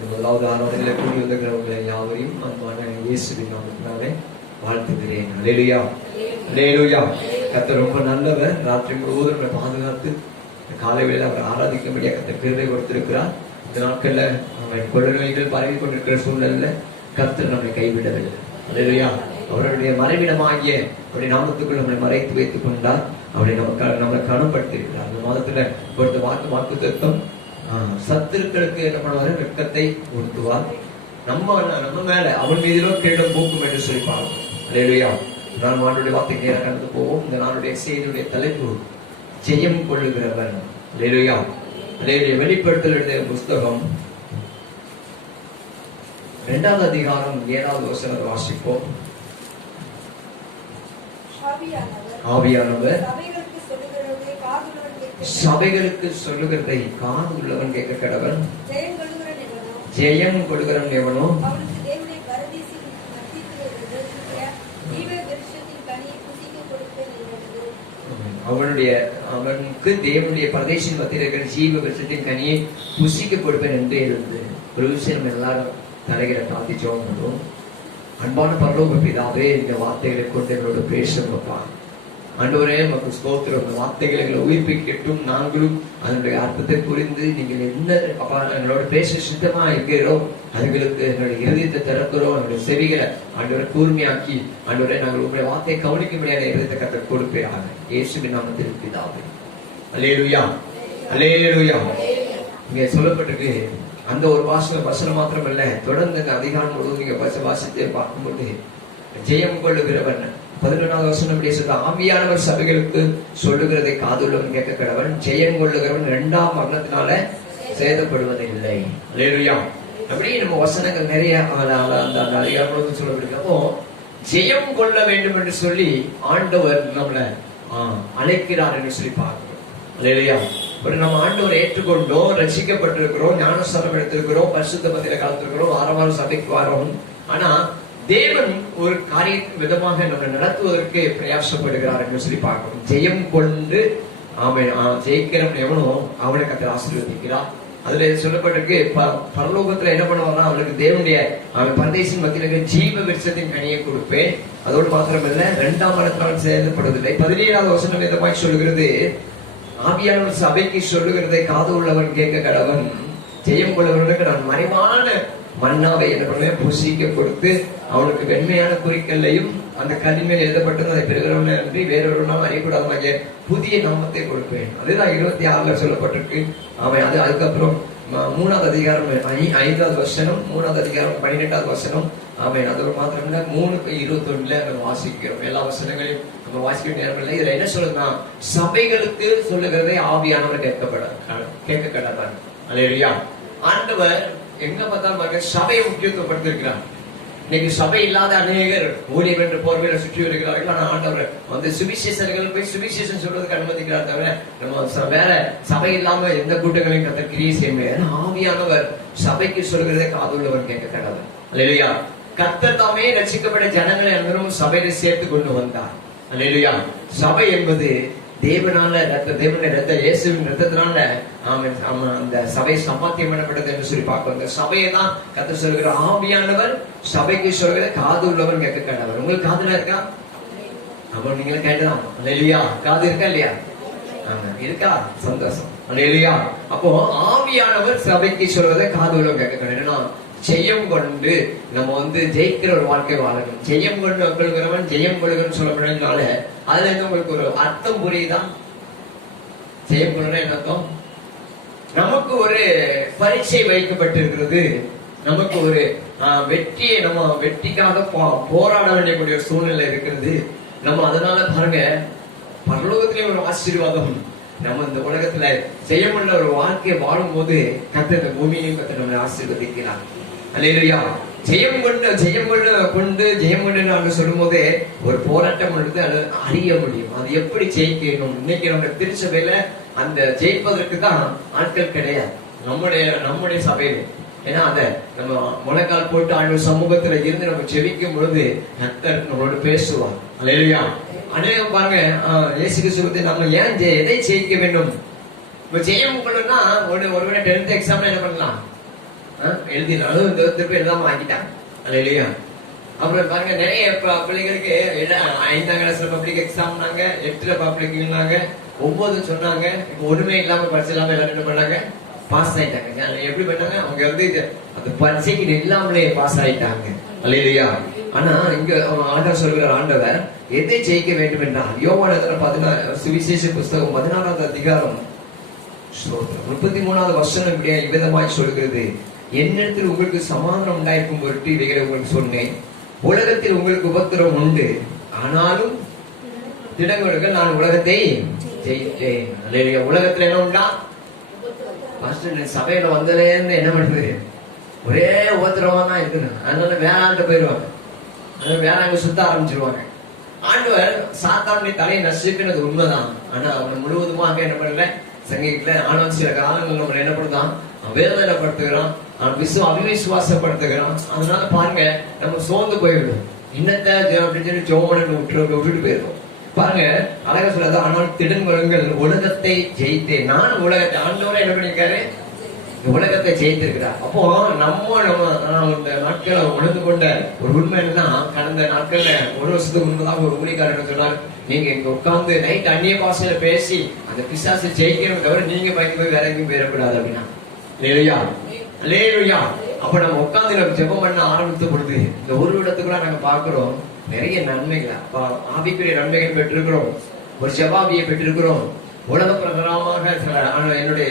முதலாவது ஆராதனையில கூடி வந்திருக்கிறவங்களை யாவரையும் அன்பான இயேசுவின் நாமத்தினாலே வாழ்த்துகிறேன். அல்லேலூயா, அல்லேலூயா. கர்த்தர் ரொம்ப நல்லவர். ராத்திரி முழுவதும் பாதுகாத்து காலை வேளையில அவர் ஆராதிக்கும்படியாக கர்த்தர் கிருபை கொடுத்திருக்கிறார். இந்த நாட்கள்ல அவன் கொள்ளைகள் பரவி கொண்டிருக்கிற சூழ்நிலையில கர்த்தர் நம்மை கைவிடவில்லை. அல்லேலூயா. அவருடைய மறைவிடமாகிய அவருடைய நாமத்துக்குள் நம்மளை மறைத்து வைத்துக் கொண்டார். அவரை நம்மளை கனப்படுத்தியிருக்கிறார். அந்த மாதத்துல கொடுத்த வாக்கு தத்துவம், சத்துருக்களுக்கு நம்ம வர வெட்கத்தை கொடுத்துவார், நம்ம மேல அவன் மீதிலோ கிரீடம் பூக்கும் என்று சொல்லி பார்ப்போம். அல்லேலூயா. நான் ஆண்டுடைய வார்த்தைக்கு நேரம் கடந்து போவோம். இந்த நாளுடைய செய்தியுடைய தலைப்பு ஜெயம் கொள்ளுகிறவன். அல்லேலூயா. அல்லேலூயா. வெளிப்படுத்தல் எழுதிய புஸ்தகம் 2வது அதிகாரம் 7வது வசனத்தை வாசிப்போம். ஆவியானவர் சபைகளுக்கு சொல்லுகிறதை காது உள்ளவன் கேட்க கடவன். ஜெயம் கொடுக்கிறவன் எவனோ அவனுக்கு தேவனுடைய பரதேசின் மத்தியில் இருக்கிற ஜீவ விருட்சத்தின் கனியை புசிக்க கொடுப்பேன் என்று இருந்து ஒரு விஷயம் எல்லாரும் தலைகளை தாத்தி ஜெபம் பண்ணுவோம். அன்பான பரலோக பிதாவே, இந்த வார்த்தைகளை கொண்டு எங்களோட பேசுங்கப்பா. ஆண்டவரே, நமக்கு ஸ்தோத்திரம். இந்த வார்த்தைகளை உயிர்ப்பிக்கட்டும். நாங்களும் அதனுடைய அர்த்தத்தை புரிந்து நீங்கள் என்ன அப்பா எங்களோட பேச சுத்தமா இருக்கிறோ அதுகளுக்கு எங்களுடைய இருதயத்தை திறக்கிறோம். எங்களுடைய செவிகளை ஆண்டவரை கூர்மையாக்கி ஆண்டவரை நாங்கள் உங்களுடைய வார்த்தையை கவனிக்க முடியாத இருதயத்தை கர்த்தர் கொடுப்பேன். இயேசுவின் நாமத்தில் பிதாவே. அல்லேலூயா. அல்லேலூயா. இங்க சொல்லப்பட்டிருக்கு, அந்த ஒரு வசனம் மாத்திரம் இல்ல, தொடர்ந்து இந்த அதிகாரம் முழுவதும் நீங்க வாசித்தே பார்க்கும்போது ஜெயம் கொள்ளுகிறவன் 11வது வசனம் இப்படி சொல்ற, ஆவியானவர் சபைகளுக்கு சொல்லுகிறதை காதுள்ளவன் கேட்க கடவன். ஜெயம் கொள்ளுகிறவன் 2ஆம் மரணத்தினால சேதப்படுவதில்லை. அல்லேலூயா. அப்படியே நம்ம வசனங்கள் நிறைய அந்த அதிகாரம் முழுவதும் சொல்லப்படுகிறப்போ ஜெயம் கொள்ள வேண்டும் என்று சொல்லி ஆண்டவர் நம்மளை அழைக்கிறார் என்று சொல்லி பார்க்கிறோம். அல்லேலூயா. நம்ம ஆண்டவரை ஏற்றுக்கொண்டோம், ரட்சிக்கப்பட்டிருக்கிறோம், ஞானஸ்தானம் எடுத்திருக்கிறோம், பரிசுத்த மத்தியில கலந்திருக்கிறோம், வாரம் சபைக்கு வரோம். ஆனா தேவன் ஒரு காரிய விதமாக நம்ம நடத்துவதற்கு பிரயாசப்படுகிறார் என்று சொல்லி பார்க்கணும். ஜெயம் கொண்டு அவன் ஜெயிக்கிறவன் எவனோ அவனை கர்த்தர் ஆசீர்வதிக்கிறார். அதுல சொல்லப்பட்டிருக்கு, பரலோகத்துல என்ன பண்ணுவாங்கன்னா அவனுக்கு தேவனுடைய அவன் பரதேசின் மத்தியில் ஜீவ விருட்சத்தின் கனியை கொடுப்பேன். அதோடு மாத்திரமல்ல 2ஆம் மரணத்தினால் சேதப்படுவதில்லை. 17வது வசனம் இந்த மாதிரி சொல்லுகிறது, ஆவியானவர் சபைக்கு சொல்லுகிறதை காது உள்ளவன் கேட்க கடவன். ஜெயம் கொள்ளவனுக்கு நான் மறைவான மன்னாவை என்ன புசிக்க கொடுத்து அவனுக்கு வெண்மையான குறிக்கல்லையும் அந்த கனிமேல் எழுதப்பட்டது அதை பெறுகிறவன் அன்றி வேறொரு நாள் அறியக்கூடாத புதிய நாமத்தை கொடுப்பேன். அதுதான் 26ல சொல்லப்பட்டிருக்கு. அவன் அதுக்கப்புறம் 3வது அதிகாரம் 5வது வசனம், 3வது அதிகாரம் 18வது வசனம். அவன் அது ஒரு மாத்திரம் 3:21 நம்ம வாசிக்கிறோம். எல்லா வசனங்களையும் நம்ம வாசிக்க நேரம் இல்லை. இதுல என்ன சொல்லுதுன்னா, சபைகளுக்கு சொல்லுகிறதை ஆவியானவர் கேட்க கடவன். அல்லேலூயா. ஆண்டவர் எங்க பார்த்தாலும் சபையை முக்கியத்துவப்படுத்திருக்கிறார். இன்னைக்கு சபை இல்லாத அநேகர் ஊழியம் என்ற போர்வையில சுற்றி வருகிறார்கள். ஆனா ஆண்டவர் வந்து சுவிசேஷர்கள் போய் சுவிசேஷம் சொல்றதுக்கு அனுமதிக்கிறார் தவிர நம்ம வேற சபை இல்லாம எந்த கூட்டங்களையும் கர்த்தர் கிரியை செய்ய முடியாது. ஆவியானவர் சபைக்கு சொல்கிறதை காதுள்ளவர் கேட்க கடவுள். அல்லேலூயா. கர்த்தர் தாமே ரட்சிக்கப்பட்ட ஜனங்களை அனைவரும் சபையில சேர்த்து கொண்டு வந்தார். அல்லேலூயா. சபை என்பது தேவனால தேவனுடைய ரத்த இயேசுவின் ரத்தத்தினால அந்த சபை சம்பாத்தியம் பண்ணப்பட்டது என்று சொல்லி பார்க்கிறோம். இந்த சபையை தான் கர்த்தர் சொல்கிற ஆவியானவர் சபைக்கு சொல்கிற காது உள்ளவர் கேட்க கடவர். உங்களுக்கு காதுல இருக்கா? அப்ப நீங்க கேட்டுதான். அல்லேலூயா. காது இருக்கா இல்லையா? இருக்கா? சந்தோஷம். அல்லேலூயா. அப்போ ஆவியானவர் சபைக்கு சொல்வதை காது உள்ளவர் கேட்க கடவுள். ஜெயம் கொண்டு நம்ம ஜெயிக்கிற ஒரு வாழ்க்கை வாழணும். ஜெயம் கொண்டு கொள்கிறவன் ஜெயம் கொள்கிறவன் சொல்லப்படுறதுனால அதுல இருந்து உங்களுக்கு ஒரு அர்த்தம் புரியுதா? ஜெயம் கொள்ற என்ன அர்த்தம்? நமக்கு ஒரு பரீட்சை வைக்கப்பட்டிருக்கிறது. நமக்கு ஒரு வெற்றியை நம்ம வெற்றிக்காக போராட வேண்டிய ஒரு சூழ்நிலை இருக்கிறது. நம்ம அதனால பாருங்க, பரலோகத்திலே ஒரு ஆசீர்வாதம். நம்ம இந்த உலகத்துல ஜெயமுள்ள ஒரு வாழ்க்கையை வாழும் போது கர்த்தர் இந்த பூமியையும் கர்த்தர் நம்மை ஆசீர்வதிக்கிறார். அல்லேலூயா. ஜெயம் கொண்டு நாங்கள் சொல்லும் போதே ஒரு போராட்டம் அறிய முடியும். அது எப்படி ஜெயிக்கணும்? இன்னைக்கு நம்ம திருச்சபையில அந்த ஜெயிப்பதற்கு தான் ஆட்கள் கிடையாது நம்முடைய சபையில. ஏன்னா அத நம்ம முளைக்கால் போட்டு ஆண்டவர் சமூகத்துல இருந்து நம்ம ஜெபிக்கும் பொழுது கர்த்தர் நம்மளோட பேசுவார். அல்லேலூயா. அநேகம் பாருங்க, இயேசு கிறிஸ்துவை நம்ம ஏன் எதை ஜெயிக்க வேண்டும்? ஜெயம் கொள்ளணும்னா ஒருவேளை 10th எக்ஸாம்ல என்ன பண்ணலாம்? எழுதினாலும் திருப்பி எழுதாம ஆக்கிட்டாங்க. அல்லேலூயா. அப்புறம் பாருங்க, நிறைய பிள்ளைங்களுக்கு 5ஆம் கிளாஸ்ல பப்ளிக் எக்ஸாம்னாங்க, 8th பப்ளிக்னாங்க, 9 சொன்னாங்க. இப்ப ஒண்ணுமே இல்லாம பரிசு இல்லாம எல்லாரும் என்ன பண்ணாங்க? பாஸ் ஆயிட்டாங்க. எப்படி பண்ணாங்க? அவங்க வந்து அந்த பரீட்சைக்கு இல்லாமலே பாஸ் ஆயிட்டாங்க. அல்லேலூயா. ஆனா இங்க ஆண்டவர் சொல்கிறார், ஆண்டவர் எதை ஜெயிக்க வேண்டும் என்றால் யோவான் 16 சுவிசேஷ புஸ்தகம் 16வது அதிகாரம் 33வது வசனம் இப்படியா இவ்விதமாய் சொல்கிறது, என்னிடத்தில் உங்களுக்கு சமாதானம் உண்டாயிருக்கும் பொருட்டு இவைகளை உங்களுக்கு சொன்னேன். உலகத்தில் உங்களுக்கு உபத்திரம் உண்டு, ஆனாலும் திடங்கொள்ளுங்கள், நான் உலகத்தை ஜெயித்தேன். அல்லேலூயா. உலகத்துல என்ன உண்டா? சபையில வந்ததுலேருந்து என்ன பண்றது? ஒரே உபத்திரமா தான் இருக்குது. அதனால வேளாண்ட போயிடுவாங்க, அதனால வேளாங்க சுத்த ஆரம்பிச்சிருவாங்க. ஆண்டவர் சாத்தானுடைய தலையை நசுக்குனது உண்மைதான். ஆனா அவனை முழுவதுமாக என்ன பண்ணல, சங்கீதத்துல ஆனவன் சில காலங்கள் நம்ம என்ன பண்ணுதான், வேதனைப்படுத்துகிறான், அவிசுவாசப்படுத்துகிறான். அதனால பாருங்க, நம்ம சோர்ந்து போயிடும். இன்னத்தை அப்படின்னு சொல்லி ஜோமனு விட்டுட்டு போயிடும். பாருங்க, அழகா சொல்லாத, ஆனால் திடன் கொள்ளுங்கள், உலகத்தை ஜெயித்தேன். நான் உலகத்தை, ஆண்டவரை என்ன பண்ணிருக்காரு? உலகத்தை ஜெயித்திருக்கிறார். அப்போ நம்ம இந்த நாட்களை உணர்ந்து கொண்ட ஒரு உண்மை என்னன்னா, கடந்த நாட்கள்ல 1 வருஷத்துக்கு முன்பதாக ஒரு ஊழியக்காரர் சொன்னார், நீங்க இங்க உட்கார்ந்து நைட் அந்நிய பாஷையில பேசி அந்த பிசாசை ஜெயிக்கணும் தவிர நீங்க பயந்து போய் வேற எங்கேயும் போயிடக்கூடாது அப்படின்னா. லேலுயா, லேலுயா. அப்ப நம்ம உட்கார்ந்து நம்ம ஜெபம் பண்ண ஆரம்பித்த பொழுது இந்த ஒரு இடத்துக்குள்ள நாங்க பாக்குறோம் நிறைய நன்மைகள், ஆவிக்குரிய நன்மைகள் பெற்றிருக்கிறோம். ஒரு ஜெபாவியை பெற்றிருக்கிறோம். உலக பிரகாரமாக என்னுடைய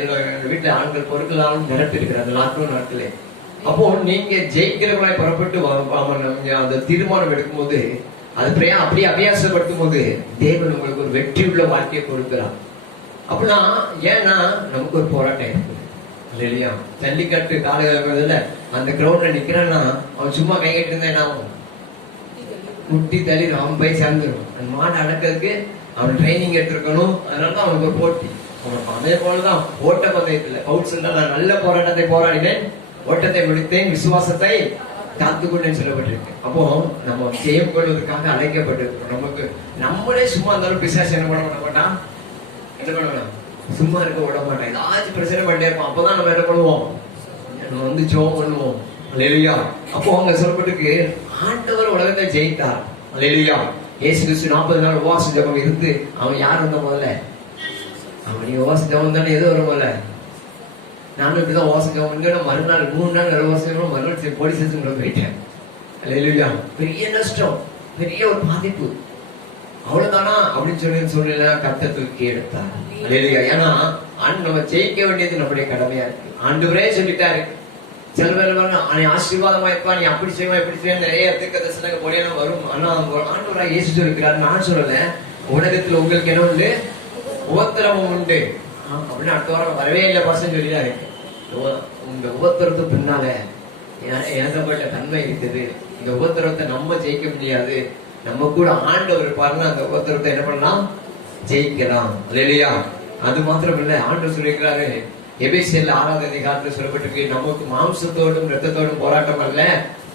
வீட்டுல ஆண்கள் பொருட்களாலும் நிரப்பியிருக்கிறார் அந்த நாட்களே. அப்போ நீங்க ஜெயிக்கிறவங்களை புறப்பட்டு அந்த தீர்மானம் எடுக்கும் போது, அது அப்படியே அபியாசப்படுத்தும் போது தேவன் உங்களுக்கு ஒரு வெற்றி உள்ள வாழ்க்கையை கொடுக்கிறார். அப்படின்னா ஏன்னா நமக்கு ஒரு போராட்டம் இருக்கு இல்லையா? ஜல்லிக்கட்டு காலகட்டத்துல அந்த கிரௌண்ட்ல நிக்கிறான்னா அவன் சும்மா கை கட்டி இருந்தா என்ன ஆகும்? குட்டி தள்ளி அவன் போய் சேர்ந்துடும். அந்த மாடு அடக்கிறதுக்கு அவன் ட்ரைனிங் எடுத்திருக்கணும். அதனாலதான் அவனுக்கு ஒரு போட்டி. அதே போலதான் ஓட்ட பந்தயத்துல பவுல் சொல்ற, நான் நல்ல போராட்டத்தை போராடினேன், ஓட்டத்தை முடித்தேன், விசுவாசத்தை காத்துக்கொண்டேன்னு சொல்லப்பட்டிருக்கு. அப்போ நம்ம ஜெயம் கொள்வதற்காக அழைக்கப்பட்டிருக்கோம். நமக்கு நம்மளே சும்மா இருந்தாலும் பிசாசு என்ன பண்ண மாட்டான், என்ன பண்ணலாம், சும்மா இருக்க விட மாட்டான். ஏதாச்சும் பிரச்சனை பண்ணிட்டே இருப்போம். அப்பதான் நம்ம என்ன பண்ணுவோம், நம்ம வந்து ஜெபம் பண்ணுவோம். அல்லேலூயா. அப்போ அவங்க சொல்லப்பட்டிருக்கு, ஆண்டவர் உலகத்தை ஜெயித்தார். அல்லேலூயா. இயேசு கிறிஸ்து 40 நாள் உபவாச ஜெபம் இருந்து அவன் யார் வந்த முதல்ல? அவன் உபவாச ஜெபம் தானே எது வரும் முதல்ல? நானும் இப்படிதான் உபவாச ஜெபம் மறுநாள் 3 நாள் உபவாசம் மறுநாள் போலீஸ் ஸ்டேஷன் போயிட்டேன். அல்லேலூயா. பெரிய நஷ்டம், பெரிய ஒரு பாதிப்பு. அவ்வளவுதானா அப்படின்னு சொல்லி கர்த்தருக்கு எடுத்தார். அல்லேலூயா. ஏன்னா நம்ம ஜெயிக்க வேண்டியது நம்முடைய கடமையா இருக்கு. ஆண்டவரே சொல்லிட்டாரு, சில பேர் ஆசீர்வாதமா இருப்பா, நீ அப்படி செய்வா இப்படி செய்வா, நிறைய தரிசனங்க போலியான வரும். ஆனா ஆண்டவரா இயேசு சொல்லிருக்கிறார், நான் சொல்லல, உலகத்துல உங்களுக்கு என்ன உண்டு? உபத்திரமும் உண்டு அப்படின்னு அடுத்த வாரம் வரவே இல்லை பர்சன் சொல்லிதான் இருக்கு. உங்க உபத்திரத்துக்கு பின்னால இழக்கப்பட்ட தன்மை இருக்குது. இந்த உபத்திரத்தை நம்ம ஜெயிக்க முடியாது. நம்ம கூட ஆண்டவர் இருப்பாருன்னா அந்த உபத்திரத்தை என்ன பண்ணலாம்? ஜெயிக்கலாம். இல்லையா? அது மாத்திரம் இல்ல, ஆண்டவர் சொல்லியிருக்கிறாரு எபேசியர்ல 6வது அதிகாரத்துல சொல்லப்பட்டிருக்கு, நமக்கு மாம்சத்தோடும் இரத்தத்தோடும் போராட்டம் அல்ல,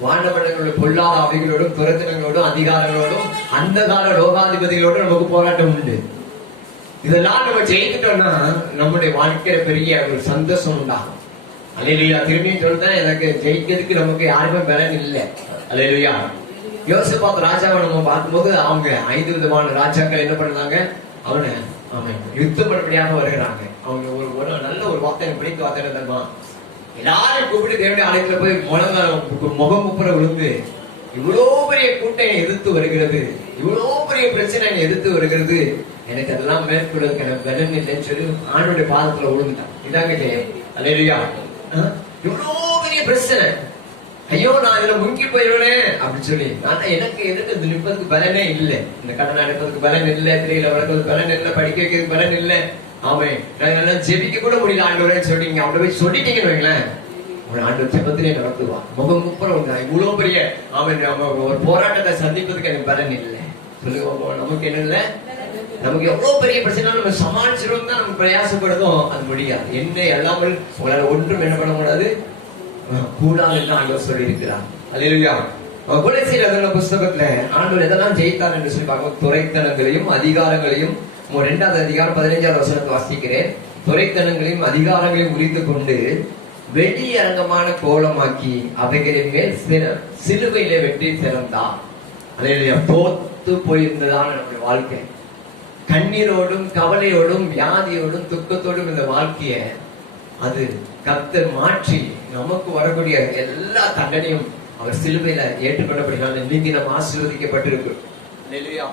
வானமண்டலங்களோட பொல்லாத ஆவிகளோடும் துரத்தினங்களோடும் அதிகாரங்களோடும் அந்த கால லோகாதிபதிகளோடும் நமக்கு போராட்டம் உண்டு. இதெல்லாம் நம்ம ஜெயிக்கிட்டோம்னா நம்முடைய வாழ்க்கையில பெரிய ஒரு சந்தோஷம் உண்டாகும். அல்லேலூயா. திரும்பியும் சொல்றேன், எனக்கு ஜெயிக்கிறதுக்கு நமக்கு யாருமே பலன் இல்லை. அல்லேலூயா. யோசபாத் ராஜாவை நம்ம பார்க்கும்போது அவங்க 5 விதமான ராஜாக்கள் என்ன பண்ணாங்க, அவனை யுத்தம் பண்ணபடியாக வருகிறாங்க. அவங்க ஒரு நல்ல ஒரு வார்த்தை பிடித்த வார்த்தை என்னமா, எல்லாரும் கூப்பிட்டு தேவனுடைய ஆலயத்துல போய் முகம் முப்புற விழுந்து, இவ்வளவு பெரிய கூட்டம் எதிர்த்து வருகிறது, இவ்வளவு பெரிய பிரச்சனை எதிர்த்து வருகிறது, எனக்கு அதெல்லாம் மேற்கொள்வதற்கு எனக்கு பலன் இல்லைன்னு சொல்லி ஆண்டோடைய பாதத்துல விழுந்துட்டான். இதாங்க ஜெயம். அல்லேலூயா. இவ்வளவு பெரிய பிரச்சனை, ஐயோ நான் இதுல முங்கி போயிடுவேன் அப்படின்னு சொல்லி, நான் எனக்கு எதுக்கு நிற்பதுக்கு பலனே இல்லை, இந்த கடனை அடைப்பதுக்கு பலன் இல்லை, திரையில வளர்ப்பதுக்கு பலன் இல்லை, படிக்க வைக்கிறதுக்கு பலன் இல்லை, ஆமே நாங்க ஜெபிக்க கூட முடியல ஆண்டவரே சொல்லிட்டீங்க. அவட போய் சொல்லிட்டீங்கன்னு வைங்களேன், ஆண்டவர் ஜெபத்திலே நடத்துவா. முகம் முப்புறம் இவ்வளவு பெரிய ஒரு போராட்டத்தை சந்திப்பதுக்கு எனக்கு பலன் இல்லை சொல்லுங்க. நமக்கு என்ன இல்லை, நமக்கு எவ்வளவு பெரிய பிரச்சனை நம்ம சமாளிச்சிடும் தான் நம்ம பிரயாசப்படுறோம், அது முடியாது. என்ன எல்லாமல் உங்களால ஒன்றும் என்ன பண்ண முடியாது, கூடாது என்று ஆண்டவர் சொல்லி இருக்கிறார். அல்லேலூயா. கொலைசீலர் புஸ்தகத்துல ஆண்டவர் எதெல்லாம் ஜெயித்தார் என்று சொல்லி பார்க்கும், துரைத்தனங்களையும் அதிகாரங்களையும். 2வது அதிகாரம் 15வது வசனத்தை வாசிக்கிறேன். துரைத்தனங்களையும் அதிகாரங்களையும் உரித்து கொண்டு வெளியரங்கமான கோலமாக்கி அவைகளின் மேல் சிலுவையில வெற்றி சிறந்தார். அல்லேலூயா. தோத்து போயிருந்ததான நம்முடைய வாழ்க்கை. கண்ணீரோடும் கவலையோடும் வியாதியோடும் துக்கத்தோடும் இந்த வாழ்க்கைய அது கர்த்தர் மாற்றி நமக்கு வரக்கூடிய எல்லா தண்டனையும் அவர் சிலுவையில ஏற்றுக்கொண்டபடினால இன்னைக்கு நம்ம ஆசீர்வதிக்கப்பட்டிருக்கிறோம். அல்லேலூயா,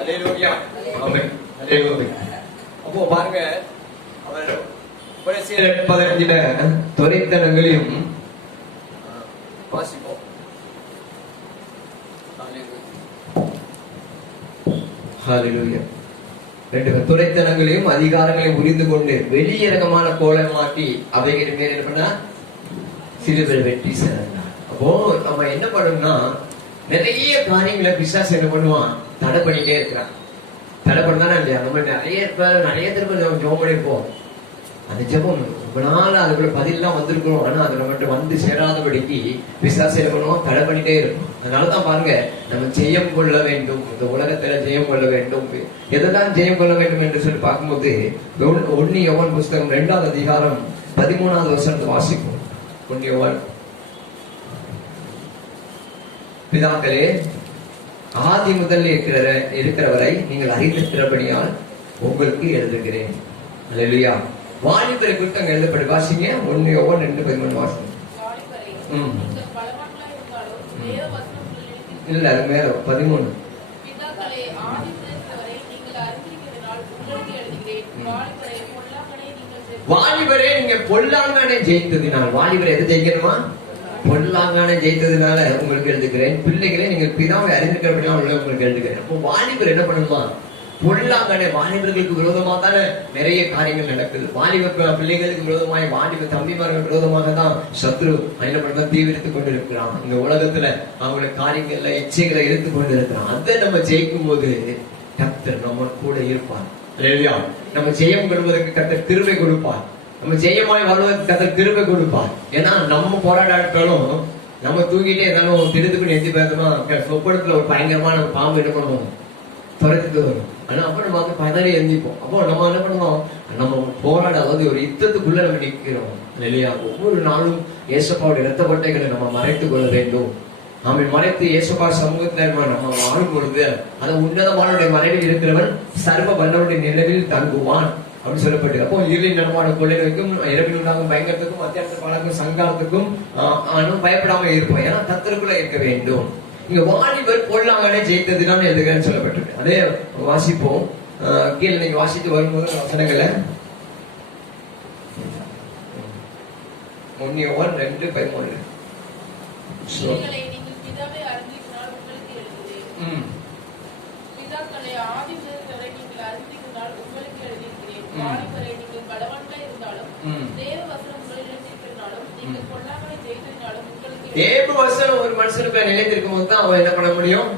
அல்லேலூயா, ஆமென், அல்லேலூயா. அப்போ பாருங்க, அவர் 15 துரைத்தனங்களையும் வாசிப்போம். ஹalleluya. 2 துரைத்தனங்களையும் அதிகாரங்களையும் புரிந்து கொண்டு வெளியரங்கமான கோலம் மாட்டி அவைகளின் மேல் என்ன பண்ணா சிலுவையில் வெட்டி சேர்ந்தார். அப்போ நம்ம என்ன பண்ணணும்னா, நிறைய காரியங்களை பிசாசு என்ன பண்ணுவான், தடை பண்ணிட்டே இருக்கிறான். தடை பண்ணானா இல்லையா, நம்ம நிறைய திரும்ப ஜெபம் பண்ணிருப்போம். அந்த ஜெபம் ரொம்ப நாள் அதுக்குள்ள பதிலாம் வந்திருக்கிறோம், ஆனா அது நம்மகிட்ட வந்து சேராதபடிக்கு பிசாசு என்ன பண்ணுவோம், தடை பண்ணிட்டே இருக்கும். அதனாலதான் பாருங்க, நம்ம ஜெயம் கொள்ள வேண்டும், இந்த உலகத்துல ஜெயம் கொள்ள வேண்டும். எதெல்லாம் ஜெயம் கொள்ள வேண்டும் என்று சொல்லி பார்க்கும்போது 1 யோவான் புஸ்தகம் 2ஆம் அதிகாரம் 13ஆவது வசனத்தை வாசிப்போம். 1 யோவான். பிதாக்களே, ஆதி முதல் இருக்கிறவரை நீங்கள் அறிந்திருக்கிறபடியால் உங்களுக்கு எழுதுகிறேன். அல்லேலூயா. வாலிபரை குறித்து அங்க எழுதப்பட்டு வாசிங்க. 1 யோவான் 2:13 வாசிங்க. இல்ல, அது மேல 13. வாலிபரே நீங்க பொல்லாங்கானை ஜெயித்ததினால், வாலிபரை எதை ஜெயிக்கணுமா, பொல்லாங்கானை ஜெயித்ததுனால உங்களுக்கு எழுதுகிறேன். பிள்ளைகளே, நீங்கள் பிதாவை அறிந்திருக்கிறபடியால் உங்களுக்கு எழுதுகிறேன். அப்போ வாலிபர் என்ன பண்ணுமா, பொல்லாங்கானே, வாலிபர்களுக்கு விரோதமாக தானே நிறைய காரியங்கள் நடக்குது. வாலிப பிள்ளைகளுக்கு விரோதமாய், வாலிப தம்பிமார்கள் விரோதமாக தான் சத்ரு என்ன பண்ண தீவிரித்துக் கொண்டிருக்கிறான். இந்த உலகத்துல அவங்களுடைய காரியங்கள்ல இச்சைகளை எடுத்துக் கொண்டிருக்கிறான். அதை நம்ம ஜெயிக்கும் போது கர்த்தர் நம்ம கூட இருப்பார். இல்லையா, நம்ம ஜெயம் கொள்வதற்கு கர்த்தர் கிருபை கொடுப்பார். நம்ம ஜெயமாய் வாழ்வதற்கு கர்த்தர் கிருபை கொடுப்பார். ஏன்னா நம்ம போராடாட்டாலும் நம்ம தூங்கிட்டே ஏதாலும் திருத்துக்கு எத்தி பார்த்தோம்னா சொப்பனத்துல ஒரு பயங்கரமான பாம்பு என்ன பண்ணுவோம், துரத்துக்கு வரும். ஆனா அப்ப நம்ம வந்து பதறி எழுந்திப்போம். அப்போ நம்ம என்ன பண்ணுவோம், நம்ம போராட, அதாவது ஒரு யுத்தத்துக்குள்ள நம்ம நிற்கிறோம். இல்லையா, ஒவ்வொரு நாளும் இயேசுப்பாவுடைய இரத்த பட்டைகளை நம்ம மறைத்துக் கொள்ள வேண்டும். நாம மறைத்து இயேசுப்பா சமூகத்துல நம்ம வாழும் பொழுது அந்த உன்னதமானுடைய மறைவில் இருக்கிறவன் சர்வ வல்லவனுடைய நிலவில் தங்குவான் அப்படின்னு சொல்லப்பட்டு. அப்போ இருளின் நடமாட கொள்ளைகளுக்கும் இரவில் உண்டாகும் பயங்கரத்துக்கும் மத்தியானத்து பழக்கும் சங்காரத்துக்கும் பயப்படாம இருப்போம். ஏன்னா கர்த்தருக்குள்ள இருக்க வேண்டும். இங்க வாலிபர் பொல்லாங்கனே ஜெயித்ததுதான் எழுதுகிறேன்னு சொல்லப்பட்டிருக்கு. அதே வாசிப்போம். கீழே நீங்க வாசித்து வரும்போது வசனங்களை 1 யோவான் 2:13. தேவ வசனம் ஒரு மனுஷனுக்கு நிலைத்திருக்கும் போது தான் அவன் என்ன பண்ண முடியும்,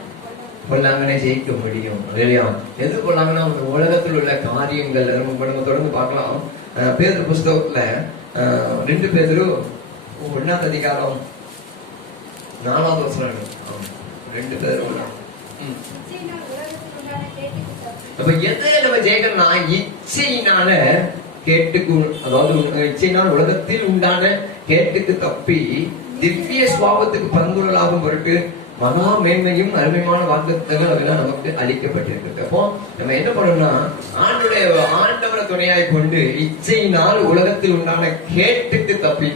பொல்லாங்கனை ஜெயிக்க முடியும். இல்லையா, எது பொல்லாங்கன்னா உலகத்தில் உள்ள காரியங்கள் நம்ம தொடர்ந்து பார்க்கலாம். பேதுரு புஸ்தகத்துல 2 பேதுரு 1ஆம் அதிகாரம் 4ஆவது வசனம். 2 பேதுரு. அப்ப எதை நம்ம ஜெயிக்கணும்னா, இச்சையினால கேட்டுக்கு, அதாவது இச்சையினால் உலகத்தில் உண்டான கேட்டுக்கு தப்பி திவ்ய சுவாபத்துக்கு பங்குகளாகும் பொருட்டு மகா மேன்மையும் அருமையான வாக்குத்தங்கள் அதெல்லாம் நமக்கு அளிக்கப்பட்டிருக்கு. அப்போ நம்ம என்ன பண்ணணும்னா, ஆண்டவரை துணையாய் கொண்டு இச்சையினால் உலகத்தில் உண்டான கேட்டுக்கு தப்பி,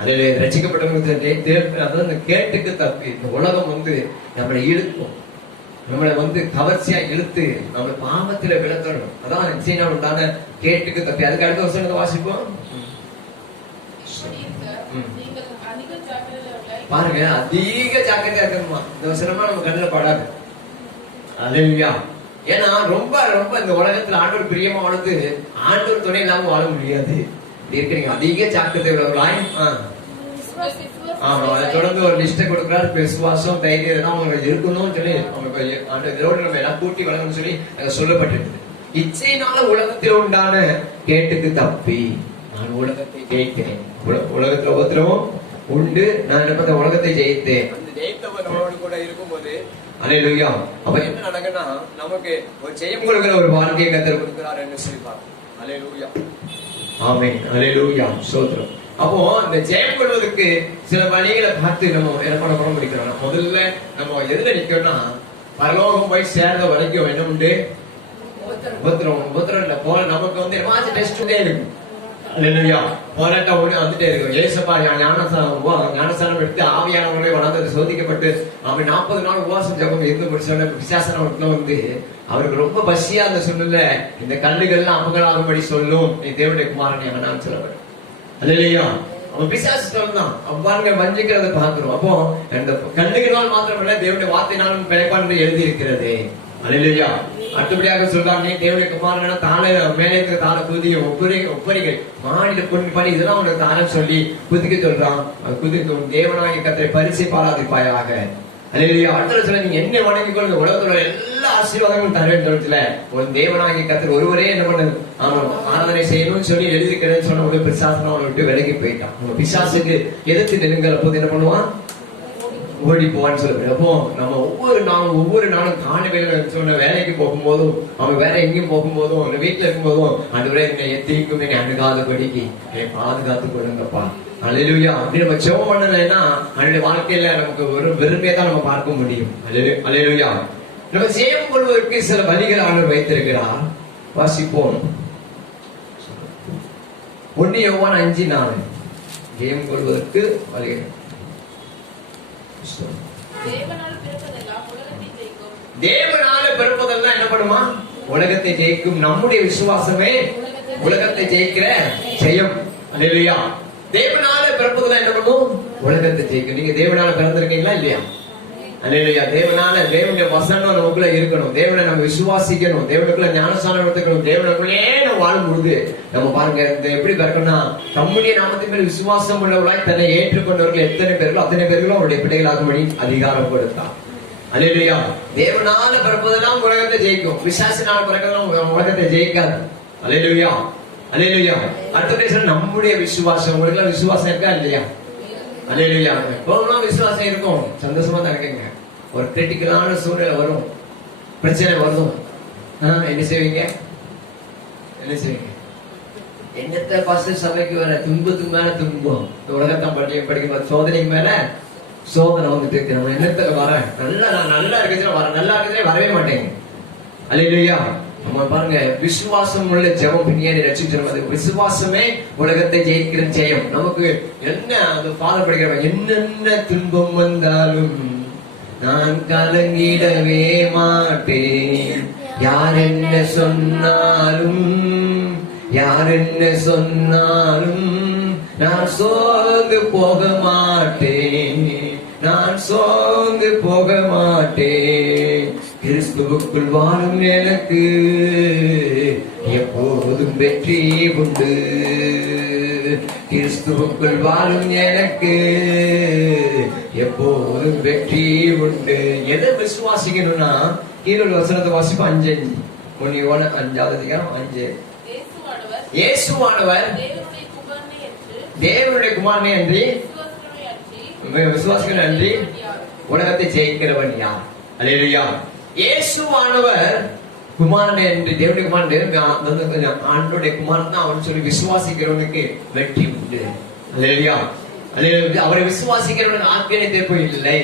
அதில் ரசிக்கப்பட்டவங்களுக்கு அதாவது கேட்டுக்கு தப்பி இந்த உலகம் நம்மளை இழுக்கும், நம்மளை கவர்ச்சியா இழுத்து நம்ம பாவத்துல விளக்கணும். அதான் இச்சையினால் உண்டான கேட்டுக்கு தப்பி. அதுக்கு அடுத்த வசனத்தை வாசிப்போம். பாருங்க, அதிக ஜாக்கிரதையா இருக்கணுமா. இந்த வசனமா நம்ம கண்ணுல படாது. அல்லேலூயா. ஏன்னா ரொம்ப ரொம்ப இந்த உலகத்துல ஆண்டவர் பிரியமா வாழ்ந்து ஆண்டவர் துணை இல்லாம வாழ முடியாது. இருக்கிறீங்க அதிக ஜாக்கிரதை உள்ளவர்களாய். ஆமா, அதை தொடர்ந்து ஒரு லிஸ்ட கொடுக்கிறார். விசுவாசம், தைரியம் இதெல்லாம் உங்களுக்கு இருக்கணும்னு சொல்லி இதோடு நம்ம எல்லாம் கூட்டி வளரணும்னு சொல்லி சொல்லப்பட்டிருக்கு. இச்சையினால உலகத்தில் உண்டான கேட்டுக்கு தப்பி நான் உலகத்தை ஜெயிக்கிறேன். உலகத்துல உபத்திரவம் உண்டு, நான் என்ன உலகத்தை ஜெயித்தேன். அந்த ஜெயித்தவனோடு கூட இருக்கும்போது அல்லேலூயா. அப்ப என்ன நடக்குன்னா, நமக்கு ஒரு ஜெயம் கொடுக்கிற ஒரு வாழ்க்கையை கர்த்தர் கொடுக்கிறார் என்று சொல்லிப்பார். அல்லேலூயா, ஆமென், அல்லேலூயா, ஸ்தோத்திரம். அப்போ இந்த ஜெயம் கொள்வதற்கு சில வழிகளை பார்த்து நம்ம என்ன பண்ண முடிக்கிறோம். முதல்ல நம்ம எதுல நிக்கணும்னா, பரலோகம் போய் சேர்ந்த வரைக்கும் என்ன உண்டு, உபத்திரம் இல்ல போல நமக்கு வந்து டெஸ்டே இருக்கும். அல்லேலூயா. போராட்டம் வந்துட்டே இருக்கும். ஏசப்பா ஞானஸ்தானம் எடுத்து ஆவியானவர்களே வளர்ந்து சோதிக்கப்பட்டு அவன் 40 நாள் உபவாசம் ஜெபம் இருந்து முடிச்சோட பிசாசனத்துல வந்து அவருக்கு ரொம்ப பசியா அந்த சூழ்நிலை இந்த கல்லுகள்லாம் அமங்கலாகும்படி சொல்லும் நீ தேவனுடைய குமாரன் எவனான்னு சொல்லப்படும். அல்லேலூயா. அவன் பிசாசு சொல்லலாம். பாருங்க வஞ்சிக்கிறத பாக்குறோம். அப்போ இந்த கல்லுகளால் மாத்திரமல்ல தேவனுடைய வார்த்தையினாலும் பிழைப்பான் எழுதி இருக்கிறது. அல்லேலூயா. அடுத்தபடியாக சொல்றாங்க, நீ தேவனுடைய குமாரனா தாழ மேலே இருக்கிற தாழ புதிய ஒப்பரிகள் மாநில பொண்ணு இதெல்லாம் உனக்கு தாரம் சொல்லி குதிக்க சொல்றான். குதிக்க தேவனாகிய கர்த்தரை பரிசை பாராதிப்பாயாக. அல்லேலூயா. அடுத்த சொல்ல நீங்க என்ன வணங்கிக் கொள்ளுங்க, உலகத்துல எல்லா ஆசீர்வாதங்களும் தருவேன் சொல்றதுல உன் தேவனாகிய கர்த்தர் ஒருவரே என்ன பண்ண ஆராதனை செய்யணும்னு சொல்லி எழுதிக்கிறேன்னு சொன்ன ஒரு பிசாசனம் அவனை விட்டு விலகி போயிட்டான். உங்க பிசாசுக்கு எதிர்த்து நெருங்கல போது என்ன பண்ணுவான், ஓடி போவான்னு சொல்லுவேன். அப்போ நம்ம ஒவ்வொரு நாளும் காணவேல சொன்ன வேலைக்கு போகும்போதும் அவன் வேற எங்கேயும் போகும்போதும் வீட்டுல இருக்கும்போதும் ஆண்டவரே என்னை எத்திக்கும் என்னை அணுகாதபடிக்கு என்னை பாதுகாத்து கொடுங்கப்பா. அல்லேலூயா. அப்படி நம்ம ஜெபம் பண்ணலைன்னா அவனுடைய வாழ்க்கையில நமக்கு ஒரு வெறுமையை தான் நம்ம பார்க்க முடியும். அல்லேலூயா. நம்ம ஜெயம் கொள்வதற்கு சில வழிகள் ஆண்டவர் வைத்திருக்கிறார். வாசிப்போம். 1 யோவான் 5:4 ஜெயம் கொள்வதற்கு வழிகள். தேவனால பிறப்பதெல்லாம் என்ன பண்ணுமா, உலகத்தை ஜெயிக்கும். நம்முடைய விசுவாசமே உலகத்தை ஜெயிக்கிற ஜெயம். அல்லேலூயா. தேவனால பிறப்பதெல்லாம் என்ன பண்ணும், உலகத்தை ஜெயிக்கும். நீங்க தேவனால பிறந்திருக்கீங்களா இல்லையா? அல்லேலூயா. தேவனுடைய வசனம் நமக்குள்ள இருக்கணும். தேவனை நம்ம விசுவாசிக்கணும். தேவனுக்குள்ள ஞானஸ்தானம் எடுத்துக்கணும். தேவனுக்குள்ளே நம்ம வாழும்பொழுது நம்ம பாருங்க இந்த எப்படி பிறக்கணும்னா தம்முடைய நாமத்தின் மேல் விசுவாசம் உள்ளவர்களாய் தன்னை ஏற்றுக்கொண்டவர்கள் எத்தனை பேர்களோ அத்தனை பேர்களும் அவருடைய பிள்ளைகளாகும்படி அதிகாரம் கொடுத்தார். அல்லேலூயா. தேவனால பிறப்பதெல்லாம் உலகத்தை ஜெயிக்கும். பிசாசினால பிறப்பதெல்லாம் உலகத்தை ஜெயிக்காது. அல்லேலூயா. அல்லேலூயா. அடுத்த நம்முடைய விசுவாசம், உங்களுக்கு விசுவாசம் இருக்கா இல்லையா? அல்லேலூயா. எப்பவும் விசுவாசம் இருக்கும். சந்தோஷமா தான் இருக்குங்க. ஒரு கிரிட்டிக்கலான சூழ்நிலை வரும், பிரச்சனை வரும், என்ன செய்வீங்க? என்னத்த பாஸ்டர் சபைக்கு வர துன்பத்துக்கு மேல துன்பம், உலகத்தான் படிக்கும் சோதனைக்கு மேல சோதனை வந்துட்டு இருக்கு. நம்ம என்னத்த வர நல்லா இருக்குதுன்னா வர நல்லா இருக்குதுன்னா வரவே மாட்டேங்க. அல்லேலூயா. நம்ம பாருங்க விசுவாசம் உள்ள ஜெபம் பின்னாடி ரட்சிச்சிருப்பது. விசுவாசமே உலகத்தை ஜெயிக்கிற ஜெயம். நமக்கு என்ன அந்த ஃபாதர் படிக்கிற என்னென்ன துன்பம் வந்தாலும் நான் கலங்கிடவே மாட்டேன். யார் என்ன சொன்னாலும் நான் சோர்ந்து போக மாட்டேன். கிறிஸ்துவுக்குள் வாழும் எனக்கு எப்போதும் வெற்றி உண்டு. கிறிஸ்துவுக்குள் வாழும் எனக்கு எப்போதும் வெற்றி உண்டு. எதை விசுவாசிக்கணும்னா கீழே வசனத்தை வாசிப்போம். 5:5 1 யோவான் 5:5 இயேசுவானவர் தேவனுடைய குமாரனே அன்றி விசுவாசிக்கிறவன் அன்றி உலகத்தை ஜெயிக்கிறவன் யார்? அல்லேலூயா. இயேசுவானவர் குமாரனே என்று தேவனுடைய குமாரன் ஆண்டோடைய குமாரன் தான் அவன் சொல்லி விசுவாசிக்கிறவனுக்கு வெற்றி உண்டு. அல்லேலூயா. அவரை விசுவாசிக்கிறவனுக்கு ஆக்கினை தேர்ப்பு இல்லை.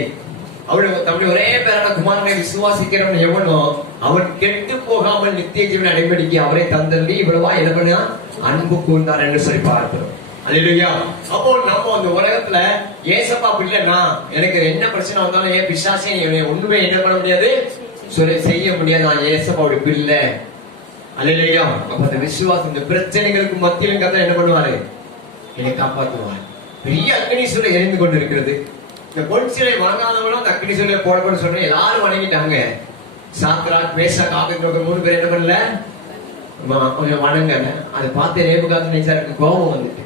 அவருடைய தம்முடைய ஒரே பேரான குமாரனை விசுவாசிக்கிறவன் எவனோ அவன் கெட்டு போகாமல் நித்திய ஜீவனை அடைபடிக்கு அவரை தந்தள்ளி இவ்வளவா இளவனா அன்பு கூர்ந்தார் என்று சொல்லி பார்க்கிறோம். அல்லேலூயா. அப்போ நம்ம அந்த உலகத்துல ஏசப்பா அப்படி இல்லைன்னா எனக்கு என்ன பிரச்சனை வந்தாலும் ஏன் பிசாசே ஒண்ணுமே என்ன பண்ண முடியாது, சொல்லி செய்ய முடியாது. நான் ஏசப்பாவுடைய பிள்ளை. அல்லேலூயா. அப்ப அந்த விசுவாசம் இந்த பிரச்சனைகளுக்கு மத்தியிலும் கர்த்தர் என்ன பண்ணுவாரு, என்னை காப்பாற்றுவார். பெரிய அக்னி சூளை எரிந்து கொண்டு இருக்கிறது. இந்த பொன்சிலை வணங்காதவங்களும் அந்த அக்னி சூளை போடப்படும் சொன்ன எல்லாரும் வணங்கிட்டாங்க. சாத்ராக் மேஷாக் ஆபேத்நேகோ 3 பேர் என்ன பண்ணல, கொஞ்சம் வணங்கல. அதை பார்த்து நேபுகாத்நேச்சாருக்கு கோபம் வந்துட்டு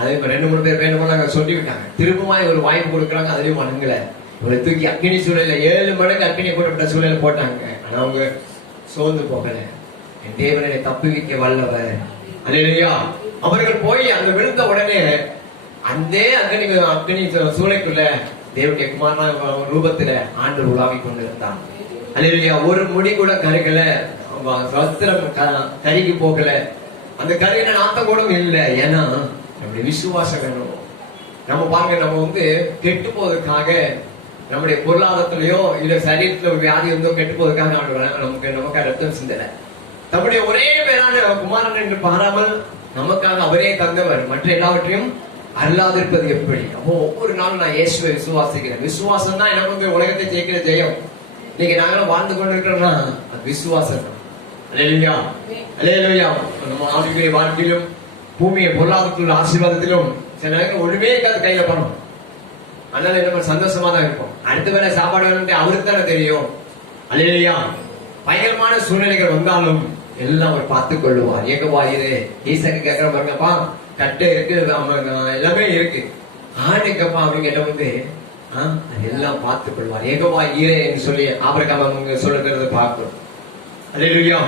அதே 2-3 பேர் என்ன பண்ணாங்க, சொல்லி விட்டாங்க. திரும்பமாய் ஒரு வாய்ப்பு கொடுக்குறாங்க, அதுலயும் வணங்கல. இவரை தூக்கி அக்னி சூழல 7 மடங்கு அக்னி போட்டப்பட்ட சூழல போட்டாங்க. ஆனா அவங்க சோர்ந்து போகல. என் தேவனை தப்புவிக்க வல்லவர். அல்லேலூயா. அவர்கள் போய் அங்க விழுந்த உடனே அந்த அக்னி சூளைக்குள்ள தேவனுடைய குமாரனா ரூபத்துல ஆண்டவர் உலாவிக் கொண்டிருந்தான். அல்லேலூயா. ஒரு முடி கூட கருகல, வஸ்திரம் கருகி போகல, அந்த கருகின நாத்த கூட இல்லை. ஏன்னா நம்முடைய விசுவாசம் வேணும். நம்ம பாருங்க, நம்ம கெட்டு போவதற்காக நம்முடைய பொருளாதாரத்திலயோ இல்ல சரீரத்துல ஒரு வியாதி இருந்தோ கெட்டு போவதற்காக நமக்கு ரத்தம் சிந்தல. தம்முடைய ஒரே பேரான குமாரன் என்று பாராமல் நமக்காக அவரே தந்தவர், மற்ற எல்லாவற்றையும் அல்லாதிருப்பது எப்படி? அப்போ ஒவ்வொரு நாளும் நான் இயேசுவை விசுவாசிக்கிறேன். விசுவாசம் தான் எனக்கு வந்து உலகத்தை ஜெயிக்கிற ஜெயம். இன்னைக்கு நாங்களும் வாழ்ந்து கொண்டிருக்கிறோம்னா அது விசுவாசம். அல்லேலூயா, அல்லேலூயா. நம்ம ஆவிக்குரிய வாழ்க்கையிலும் பூமியை பொருளாதாரத்திலும் ஆசீர்வாதத்திலும் சில நேரங்கள் ஒண்ணுமே இருக்காது, கையில பணம். அதனால நம்ம சந்தோஷமா தான் இருப்போம். அடுத்த வேலை சாப்பாடு வேணும் அவருக்கு தானே தெரியும். அல்லேலூயா. பயங்கரமான சூழ்நிலைகள் வந்தாலும் எல்லாம் அவர் பார்த்துக் கொள்ளுவார். ஏகவாயிரே ஈசாக்கு கேட்கிற பாருங்கப்பா, கட்டை இருக்கு, எல்லாமே இருக்கு, ஆடுக்கப்பா அப்படின்னு கேட்ட வந்து எல்லாம் பார்த்துக் கொள்வார். ஏகவா ஈரே என்று சொல்லி ஆபிரகாம் சொல்லுகிறத பார்க்கிறோம். அல்லேலூயா.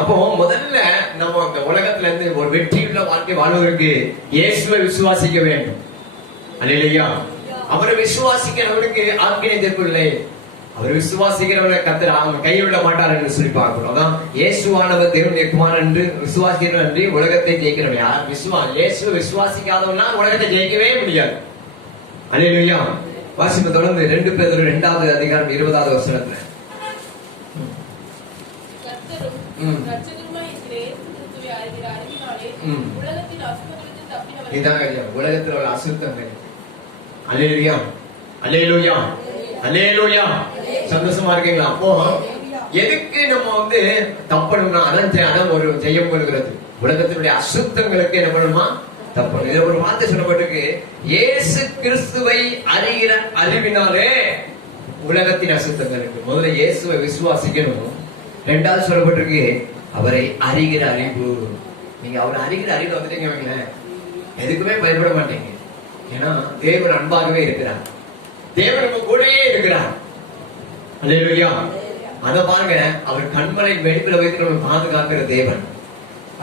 அப்போ முதல்ல நம்ம அந்த உலகத்துல இருந்து ஒரு வெற்றியுள்ள வாழ்க்கை வாழ்வதற்கு இயேசுவை விசுவாசிக்க வேண்டும். அல்லேலூயா. அவரை விசுவாசிக்கிறவனுக்கு ஆக்கினை தீர்ப்பில்லை. அவர் விசுவாசிக்கிறவனை கர்த்தர் அவன் கைவிட மாட்டார் என்று சொல்லி பார்க்கிறோம். அதான் இயேசுவானவர் தேவனுடைய குமாரன் என்று விசுவாசிக்கிறவன் என்று உலகத்தை ஜெயிக்கிறவன் யார்? இயேசுவை விசுவாசிக்காதவனா உலகத்தை ஜெயிக்கவே முடியாது. அல்லேலூயா. வாசிப்பு தொடர்ந்து 2 பேதுரு 2வது அதிகாரம் 20வது வசனத்துல உலகத்தில் உள்ள அசுத்தங்கள். அல்லேலூயா, அல்லேலூயா, அல்லேலூயா. சந்தோஷமா இருக்கீங்களா? அப்போ எதுக்கு நம்ம வந்து தப்பணும்னா அதான் ஒரு ஜெயம் வருகிறது. உலகத்தினுடைய அசுத்தங்களுக்கு என்ன பண்ணுமா? தப்பணும். இதை ஒரு வார்த்தை சொல்லப்பட்டிருக்கு, இயேசு கிறிஸ்துவை அறிகிற அறிவினாலே உலகத்தின் அசுத்தங்களுக்கு. முதல்ல இயேசுவை விசுவாசிக்கணும். 2வது சொல்லப்பட்டிருக்கு அவரை அறிகிற அறிவு. நீங்க அவரை அறிகிற அறிவு வந்துட்டீங்க வைங்களேன், எதுக்குமே பயப்பட மாட்டீங்க. ஏன்னா தேவன் அன்பாகவே இருக்கிறார், தேவன் நம்ம கூடவே இருக்கிறார். அல்லேலூயா. அத பாருங்க, அவர் கண்மலை வெடிப்பில வைத்து நம்ம பாதுகாக்கிற தேவன்.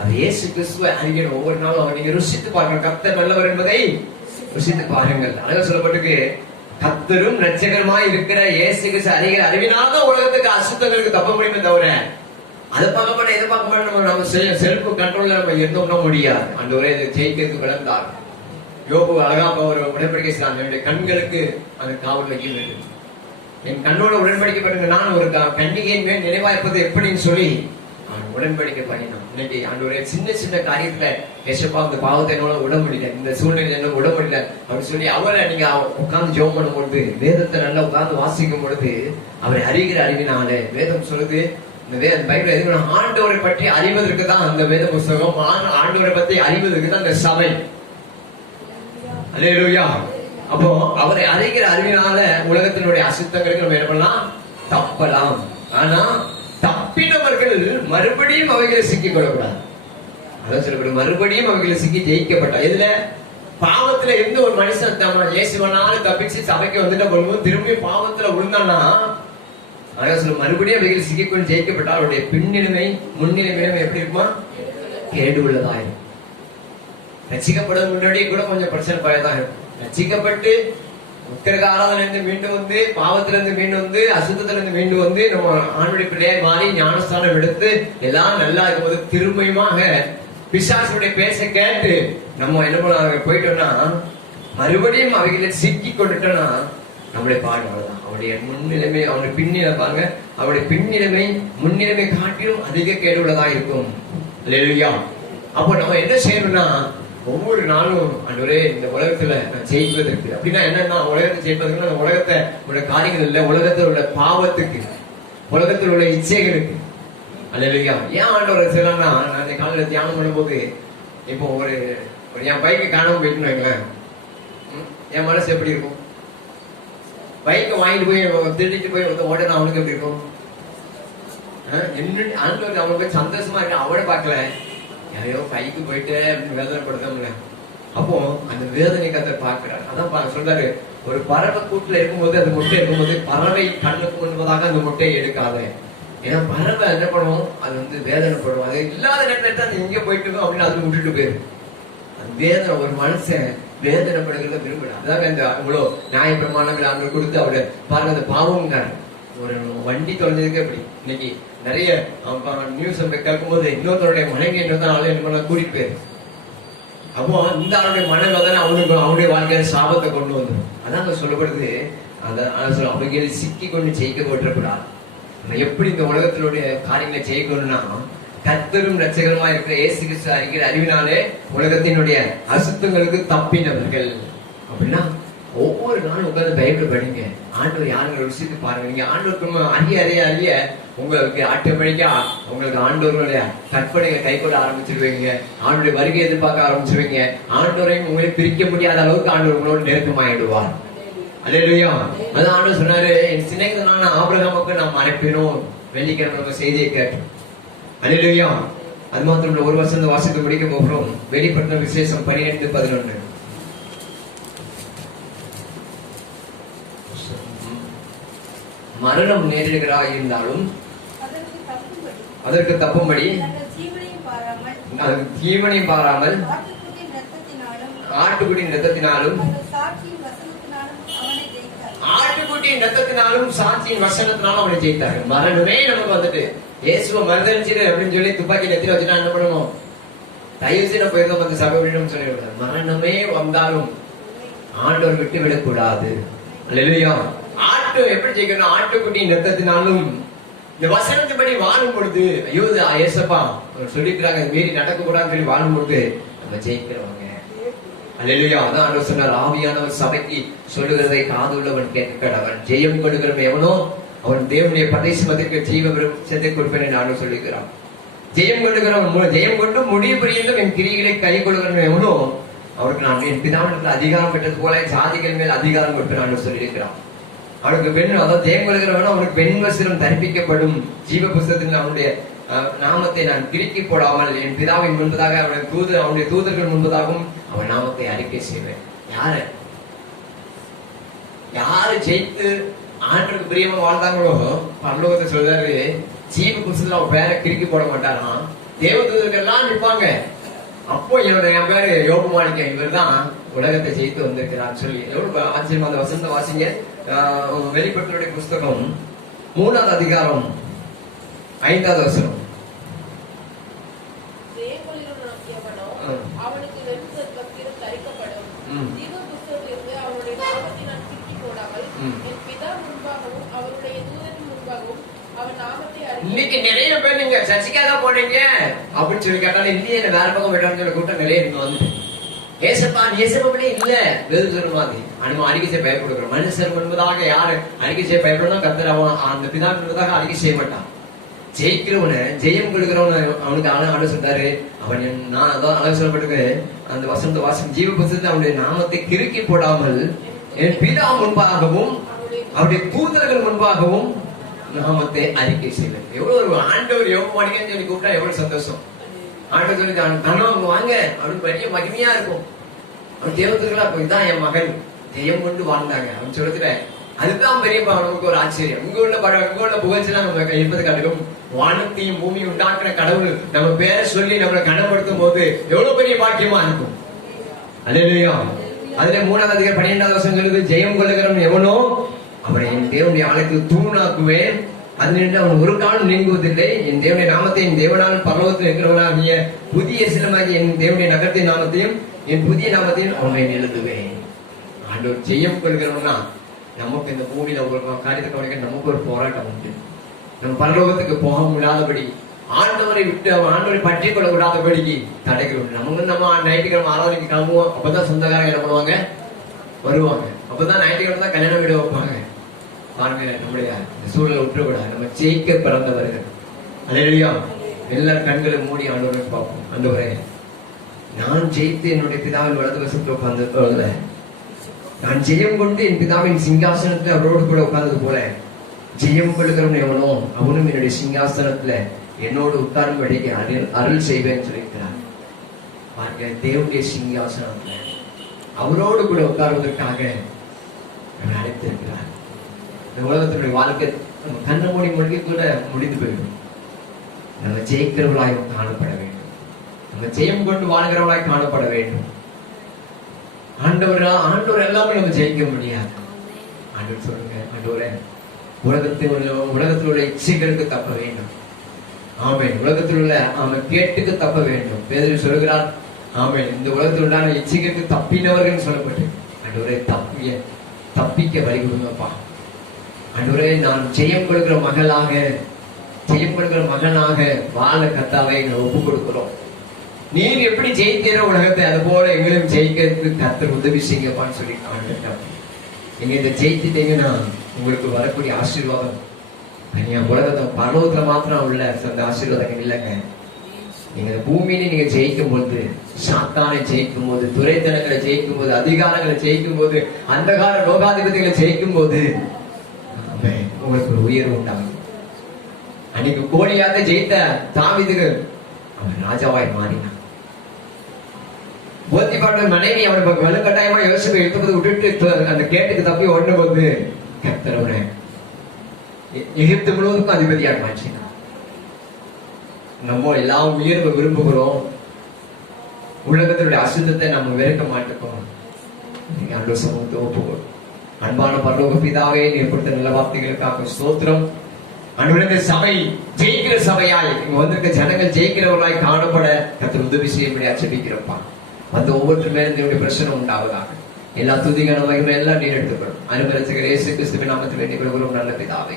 அது இயேசு கிறிஸ்துவை அறிஞர் ஒவ்வொரு நாளும் அவர் நீங்க ருசித்து பாருங்க. கர்த்தர் நல்லவர் என்பதை ருசித்து பாருங்கள். அழகா சொல்லப்பட்டிருக்கு, கர்த்தரும் இரட்சகருமாய் இருக்கிற இயேசு கிறிஸ்து அறிகிற அறிவினால்தான் உலகத்துக்கு அசுத்தங்களுக்கு தப்ப முடியுமே தவிர அதை பார்க்க மாட்டோம், எதை பார்க்க மாட்டோம். நம்ம செல்ஃப் கண்ட்ரோல்ல நம்ம இருந்தோம்னா முடியாது. அந்த ஒரே ஜெயிக்கிறதுக்கு விளந்தார். யோபு அழகா ஒரு உடன்படிக்கை செய்யலாம், என்னுடைய கண்களுக்கு அந்த காவல் வைக்க வேண்டும். என் கண்ணோட உடன்படிக்கை பண்ணுங்க, நான் ஒரு கன்னிகையின் மேல் நினைவா இருப்பது எப்படின்னு சொல்லி உடன்படிக்கை பண்ணினோம். இன்னைக்கு அந்த ஒரு சின்ன சின்ன காரியத்துல ஏசப்பா இந்த பாவத்தை என்னோட விட முடியல, இந்த சூழ்நிலை என்ன விட முடியல அப்படின்னு சொல்லி அவரை நீங்க உட்கார்ந்து ஜெபம் பண்ணும் பொழுது, வேதத்தை நல்லா உட்கார்ந்து வாசிக்கும் பொழுது அவரை அறிகிற அறிவினாலே வேதம் சொல்லுது. இந்த பைபிள் எதுக்கு ஆண்டவரை பற்றி அறிவதற்கு தான் அந்த வேத புஸ்தகம். ஆண்டவரை பற்றி அறிவதற்கு தான் அந்த சபை. அல்லேலூயா. அப்போ அவரை அறிகிற அறிவினால உலகத்தினுடைய அசுத்தங்களுக்கு நம்ம என்ன பண்ணலாம்? தப்பலாம். ஆனா தப்பினவர்கள் மறுபடியும் அவைகளை சிக்கிக் கொள்ளக்கூடாது. அதான் சொல்லப்படும், மறுபடியும் அவைகளை சிக்கி ஜெயிக்கப்பட்டா. இதுல பாவத்துல இருந்து ஒரு மனுஷன் இயேசுவனால தப்பிச்சு சபைக்கு வந்துட்ட போகும்போது திரும்பி பாவத்துல விழுந்தானா, அதான் சொல்ல மறுபடியும் அவைகள் சிக்கிக்கொண்டு ஜெயிக்கப்பட்டால் அவருடைய பின்னிலைமை முன்னிலைமை எப்படி இருக்குமா? கேடு உள்ளதாயிரும். ரட்சிக்கப்பட முன்னாடி கூட கொஞ்சம் பிரச்சனை பயதான் இருக்கும். ரட்சிக்கப்பட்டு உத்திரக ஆராதனை மீண்டும் வந்து பாவத்துல இருந்து மீண்டும் வந்து அசுத்தத்துல இருந்து மீண்டும் வந்து நம்ம ஆணுடைய பிள்ளையாய் மாறி ஞானஸ்தானம் எடுத்து எல்லாம் நல்லா இருக்கும்போது திரும்பியுமாக பிசாசுடைய பேச கேட்டு நம்ம என்ன பண்ண போயிட்டோம்னா மறுபடியும் அவைகளை சிக்கி கொண்டுட்டோம்னா நம்மளுடைய பாடு அவ்வளவுதான். அவருடைய முன்னிலைமை அவனுடைய பின்னிலை பாருங்க, அவருடைய பின்னிலைமை முன்னிலைமை காட்டிலும் அதிக கேடுள்ளதா இருக்கும். அல்லேலூயா. அப்போ நம்ம என்ன செய்யணும்னா ஒவ்வொரு நாளும் ஆண்டவரே இந்த உலகத்துல நான் ஜெயிப்பதற்கு அப்படின்னா என்னன்னா, உலகத்தை ஜெயிப்பதற்கு அந்த உலகத்தை உள்ள காரியங்கள் இல்ல, உலகத்தில் உள்ள பாவத்துக்கு, உலகத்தில் உள்ள இச்சைகளுக்கு. அல்லேலூயா. ஏன் ஆண்டவர் சொல்லலாம்னா, நான் காலையில தியானம் பண்ணும்போது இப்போ ஒரு என் பைக்கு காணாம போயிட்டுன்னு வைங்களேன், என் மனசு எப்படி இருக்கும்? பைக்கை வாங்கிட்டு போய் திருடிட்டு போய் ஓடணும், அவனுக்கு எப்படி இருக்கும்? என்ன ஆண்டவர் அவனுக்கு சந்தோஷமா இருக்கு, அவனை பார்க்கல யாரையோ கைக்கு போயிட்டு அப்படின்னு வேதனைப்படுத்தவங்கள. அப்போ அந்த வேதனை கர்த்தர் பார்க்கிறார். அதான் சொல்றாரு, ஒரு பறவை கூட்டுல இருக்கும்போது அந்த முட்டை இருக்கும்போது பறவை கண்ணுக்கு முன்பதாக அந்த முட்டையை எடுக்காத. ஏன்னா பறவை என்ன பண்ணுவோம், அது வந்து வேதனைப்படுவோம். அது இல்லாத நேரத்துல அது எங்க போயிட்டு அப்படின்னு அது விட்டுட்டு போயிடும். அந்த வேதனை ஒரு மனுஷன் வேதனைப்படுகிறத விரும்பல. அதாவது இந்த இவ்வளோ நியாய பிரமாணங்கள் அவங்க கொடுத்து அவரு பாருங்க, அந்த பாவம் ஒரு வண்டி தொலைஞ்சதுக்கு எப்படி இன்னைக்கு நிறைய நியூஸ் கேட்கும் போது இன்னொருத்தருடைய மனைவி என்ன கூட்டிட்டு போயிரு. அப்போ இந்த ஆளுடைய மனைவி அவனுக்கு அவனுடைய வாழ்க்கையில சாபத்தை கொண்டு வந்துடும். அதான் சொல்லப்படுது, அவைகளை சிக்கி கொண்டு ஜெயிக்க போட்டக்கூடாது. எப்படி இந்த உலகத்தினுடைய காரியங்களை ஜெயிக்கணும்னா கர்த்தரும் இரட்சகருமா இருக்கிற இயேசு கிறிஸ்து அறிகிற அறிவினாலே உலகத்தினுடைய அசுத்தங்களுக்கு தப்பினவர்கள். அப்படின்னா ஒவ்வொரு நாளும் உட்கார்ந்து பைபிள் படிங்க. ஆண்டவர் யாருங்கிற விஷயத்தை பாருங்க. நீங்க ஆண்டவருக்கு அறிய உங்களுக்கு ஆட்டோமேட்டிக்கா உங்களுக்கு ஆண்டவர்களுடைய கற்பனையை கைகொள்ள ஆரம்பிச்சிருவீங்க. ஆண்டோடைய வருகை எதிர்பார்க்க ஆரம்பிச்சிருவீங்க. ஆண்டவரையும் உங்களை பிரிக்க முடியாத அளவுக்கு ஆண்டவர் உங்களோட நெருக்கமாயிடுவார். அல்லேலூயா. அதான் ஆண்டவர் சொன்னாரு, என் சிநேகிதனான ஆபிரகாமுக்கு நாம் அனுப்பினோம். வெள்ளிக்கிழமை செய்தியை கேட்டோம். அல்லேலூயா. அது மாத்திரம் ஒரு வருஷம் வாசித்து முடிக்க போகிறோம். வெளிப்படுத்தின விசேஷம் 12:11. மரணம் நேரிடுகிறதா இருந்தாலும் அதற்கு தப்பும்படி ஜீவனையும் பாராமல் ஆட்டுக்குட்டியின் ரத்தத்தினாலும் சாட்சியின் வசனத்தினாலும் அவனை ஜெயித்தார்கள். மரணமே நமக்கு வந்துட்டு இயேசுவை மறுதளிச்சிடு அப்படின்னு சொல்லி துப்பாக்கி நெத்தில வச்சுட்டா என்ன பண்ணணும்? தயவு செய்து போயிருந்தோம் அந்த சபை அப்படின்னு சொல்லிவிடாது. மரணமே வந்தாலும் ஆண்டவர் விட்டு விடக்கூடாது. அல்லேலூயா. ஆட்டு எப்படி ஜெயிக்கணும்? ஆட்டுக்குட்டியின் ரத்தத்தினாலும் இந்த வசனத்தின்படி வாழும் பொழுது, ஐயோ ஏசப்பா சொல்லிக்கிறாங்க மீறி நடக்க கூடாதுன்னு சொல்லி வாழும் பொழுது நம்ம ஜெயிக்கிறவங்க. அல்லேலூயா. அதான் ஆண்டவர் சொன்னார், ஆவியானவர் சபைக்கு சொல்லுகிறதை காதுள்ளவன் கேட்கடவன். ஜெயம் கொடுக்கிறவன் எவனோ அவன் தேவனுடைய பரிசுமத்திற்கு ஜீவ விருட்சத்தை கொடுப்பேன் என்று ஆண்டவர் சொல்லிக்கிறான். ஜெயம் கொடுக்கிறவன் ஜெயம் கொண்டு முடிவு புரிந்தும் என் கிரிகளை கை கொடுக்கிறவன் எவனோ அவருக்கு நான் என் பிதாவிடத்தில் அதிகாரம் பெற்றது போல சாதிகள் மேல் அதிகாரம் கொடுப்பேன் ஆண்டவர் சொல்லியிருக்கிறான். அவனுக்கு பெண், அதாவது ஜெயம் கொடுக்கிறவன் அவனுக்கு பெண் வஸ்திரம் தரிப்பிக்கப்படும். ஜீவ புஸ்தகத்தில் அவனுடைய நாமத்தை நான் கிறுக்கி போடாமல் என் பிதாவின் முன்பதாக அவனுடைய தூதர்கள் முன்பதாகவும் அவன் நாமத்தை அறிக்கை செய்வேன். யாரு ஜெயித்து ஆண்டவருக்கு பிரியமா வாழ்ந்தாங்களோ பரலோகத்தை சொல்றாரு, ஜீவ புஸ்தகத்துல அவன் பேரை கிறுக்கி போட மாட்டாராம். தேவதூதர்கள் எல்லாம் நிற்பாங்க. அப்போ என் பேரு யோபு மாணிக்கம், இவர் தான் உலகத்தை ஜெயித்து வந்திருக்கிறார் சொல்லி எவ்வளவு ஆச்சரியமா. அந்த வசந்த வாசிங்க. வெளிப்படுத்தலுடைய புஸ்தகம் 3வது அதிகாரம் 5வது வசனம். இன்னைக்கு நிறைய பேர் நீங்க சர்ச்சைக்காக போனீங்க அப்படின்னு சொல்லி கேட்டாலும் இல்லையே வேற பக்கம் போயிட்டான்னு சொல்லி கூட்டம் நிறைய இருக்கு. வந்து ஏசப்பா ஏசப்படி இல்ல வெறும் சொல்ற மாதிரி அனுமதி அறிக்கை செய்ய பயப்படுகிறோம். மனுஷர் என்பதாக யாரு அறிக்கை செய்ய பயப்படணும்? கர்த்தர் அவன் அந்த பிதா என்பதாக அறிக்கை செய்ய மாட்டான். ஜெயிக்கிறவன ஜெயம் கொடுக்கிறவன அவனுக்கு ஆளு சொல்றாரு. அவன் நான் அதான் அழகு சொல்லப்பட்டிருக்கு அந்த வசந்த வாசம் ஜீவ புத்தகத்தை அவனுடைய நாமத்தை கிறுக்கி போடாமல் என் பிதா முன்பாகவும் அவருடைய தூதர்கள் முன்பாகவும் நாமத்தை அறிக்கை செய்வேன். எவ்வளவு ஒரு ஆண்டவர் எவ்வளவு மாட்டேங்கன்னு சொல்லி கூப்பிட்டா எவ்வளவு சந்தோஷம். ஆண்டவர் சொல்லி தனம் வாங்க அப்படின்னு பெரிய மகிமையா இருக்கும். அவன் தேவத்துக்களா இதான் என் மகன் ஜெயம் கொண்டு வாழ்ந்தாங்க அவன் சொல்லுற. அதுதான் பெரிய நமக்கு ஒரு ஆச்சரியம். இங்க உள்ள புகழ்ச்சிலாம் நம்ம இருப்பது காட்டிலும் வானத்தையும் பூமியும் உண்டாக்குற கடவுள் நம்ம பேரை சொல்லி நம்மளை கனப்படுத்தும் போது எவ்வளவு பெரிய பாக்கியமா இருக்கும். அல்லேலூயா. அதுல 3வது அதிகாரம் 12வது வசனம் சொல்லுது, ஜெயம் கொள்ளுகிறவன் எவனோ அவனை என் தேவனுடைய ஆலயத்தில் தூணாக்குவேன். அதிலிருந்து அவன் ஒரு காலம் நீங்குவதில்லை. என் தேவனுடைய நாமத்தை என் தேவனால் பரலோகத்தில் இருக்கிறவனாகிய புதிய சிலமாகி என் தேவனுடைய நகரத்தின் நாமத்தையும் என் புதிய நாமத்தையும் அவனை எழுதுவேன். ஆண்டவர் ஜெயம் கொள்கிறவனா நமக்கு இந்த பூமியில ஒரு காரியத்தை கவனிக்க நமக்கு ஒரு போராட்டம் உண்டு. நம்ம பரலோகத்துக்கு போக முடியாதபடி ஆண்டவரை விட்டு ஆண்டவரை பற்றி கொள்ள விடாதபடிக்கு தடைகள் உண்டு. நம்ம ஞாயிற்றுக்கிழமை ஆராதனைக்கு கிளம்புவோம். அப்பதான் சொந்தக்காரங்க என்ன பண்ணுவாங்க? வருவாங்க. அப்பதான் ஞாயிற்றுக்கிழமை தான் கல்யாணம் வீடு வைப்பாங்க. பாருங்க, நம்முடைய சூழலை விட்டுவிடாது. நம்ம ஜெயிக்க பிறந்தவர்கள். அல்லேலூயா. எல்லாரும் கண்களை மூடி ஆண்டவரை பார்ப்போம். ஆண்டவரே, நான் ஜெயித்து என்னுடைய பிதாவின் வலது வசத்தில் உட்கார்ந்து நான் ஜெயம் கொண்டு என் பிதாவின் சிங்காசனத்துல அவரோடு கூட உட்கார்ந்தது போல ஜெயம் கொள்கிறவன் எவனோ அவனும் என்னுடைய சிங்காசனத்துல என்னோடு உட்காரும்படிக்கு அருள் செய்வேன்னு சொல்லியிருக்கிறார். பாருங்க, தேவனுடைய சிங்காசனத்துல அவரோடு கூட உட்காருவதற்காக அழைத்திருக்கிறார். இந்த உலகத்தினுடைய வாழ்க்கை நம்ம கண்ண மூடி மொழி கூட முடிந்து போயிடும். நம்ம ஜெயிக்கிறவர்களாய் காணப்பட வேண்டும். நம்ம ஜெயம் கொண்டு வாழ்கிறவர்களாய் காணப்பட வேண்டும். ஆண்டவர் எல்லாமே நம்ம ஜெயிக்க முடியாது. ஆண்டவர் சொல்லுங்க, ஆண்டவரே, உலகத்தில் உள்ள இச்சைகளுக்கு தப்ப வேண்டும். ஆமென். உலகத்தில் உள்ள அவன் கேட்டுக்கு தப்ப வேண்டும். பேதுரு சொல்லுகிறார், ஆமென், இந்த உலகத்தில் உண்டான இச்சைகளுக்கு தப்பினவர்கள் சொல்லப்பட்டு ஆண்டவரே தப்பிக்க வழி கொடுங்கப்பா. ஆண்டவரே, நான் ஜெயம் கொடுக்கிற மகளாக ஜெயப்படுகிற மகனாக வாழ கர்த்தாவை எங்களை ஒப்பு கொடுக்கிறோம். நீர் எப்படி ஜெயிக்கிற உலகத்தை அது போல எங்களையும் ஜெயிக்கிறதுக்கு கர்த்தர் உதவி செய்யப்பான்னு சொல்லி ஆண்டுட்டாங்க. நீங்க இதை ஜெயிச்சிட்டீங்கன்னா உங்களுக்கு வரக்கூடிய ஆசீர்வாதம் தனியா உலகத்தை பரலோகத்துல மாத்திரம் உள்ள அந்த ஆசீர்வாதங்கள் இல்லைங்க. நீங்க இந்த பூமியில நீங்க ஜெயிக்கும் போது, சாத்தானை ஜெயிக்கும் போது, துரைத்தனங்களை ஜெயிக்கும் போது, அதிகாரங்களை ஜெயிக்கும் போது, அந்தகார லோகாதிபதிகளை ஜெயிக்கும் போது உங்களுக்கு ஒரு உயர்வு உண்டாகும். அன்னைக்கு கோலியாத்தை ஜெயித்த தாவீதுக்கு அவன் ராஜாவாய் மாறினான். போத்திபாரோட மனைவி அவனுக்கு வலுக்கட்டாயமா யோசிப்பை எடுத்துவது விட்டுட்டு அந்த கேட்டுக்கு தப்பி ஓடின போது கர்த்தர் அவனை எகிப்து முழுவதுக்கும் அதிபதியாக மாற்றினான். நம்ம எல்லாம் உயர்வு விரும்புகிறோம். உலகத்தினுடைய அசுத்தத்தை நம்ம வெறுக்க மாட்டோம். ஆண்டவர் சமூகத்தை ஒப்புக்கொள்ளும். அன்பான பரலோக பிதாவே, நீர் கொடுத்த நல்ல வார்த்தைகளுக்காக ஸ்தோத்திரம். அன்றுடைய சபை ஜெயிக்கிற சபையாய் இங்க வந்திருக்க ஜனங்கள் ஜெயிக்கிறவர்களாய் காணப்பட கர்த்தர் உதவி செய்யும்படி அச்சபிக்கிறப்பா. அந்த ஒவ்வொரு மேலும் என்னுடைய பிரச்சனை உண்டாவதாக. எல்லா துதிகளும் மகிமை எல்லாம் நீர் எடுத்துக்கணும். அனுபவிச்சுகிற இயேசு கிறிஸ்துவின் நாமத்தில் வேண்டிக் கொள்கிறோம் நல்ல பிதாவே.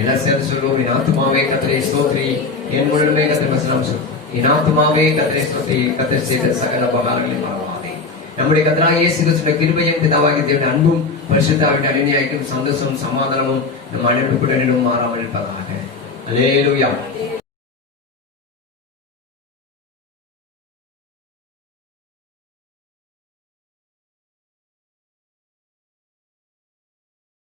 எல்லாம் சேர்ந்து சொல்லுவோம். என் ஆத்துமாவே கர்த்தரை ஸ்தோத்திரி, என் முழுமே கர்த்தர் வசனம் சொல்லும். என் ஆத்துமாவே கர்த்தரை ஸ்தோத்திரி, கர்த்தர் செய்த சகல உபகாரங்களை மறவாதே. நம்முடைய கர்த்தராகிய இயேசு கிறிஸ்துவின் கிருபையும் பிதாவாகிய தேவனுடைய அன்பும் பரிசுத்தாவின் அநியாயக்கும் சந்தோஷமும் சமாதானமும் நம் அனுப்புடன் மாறாமல் இருப்பதாக. அல்லேலூயா.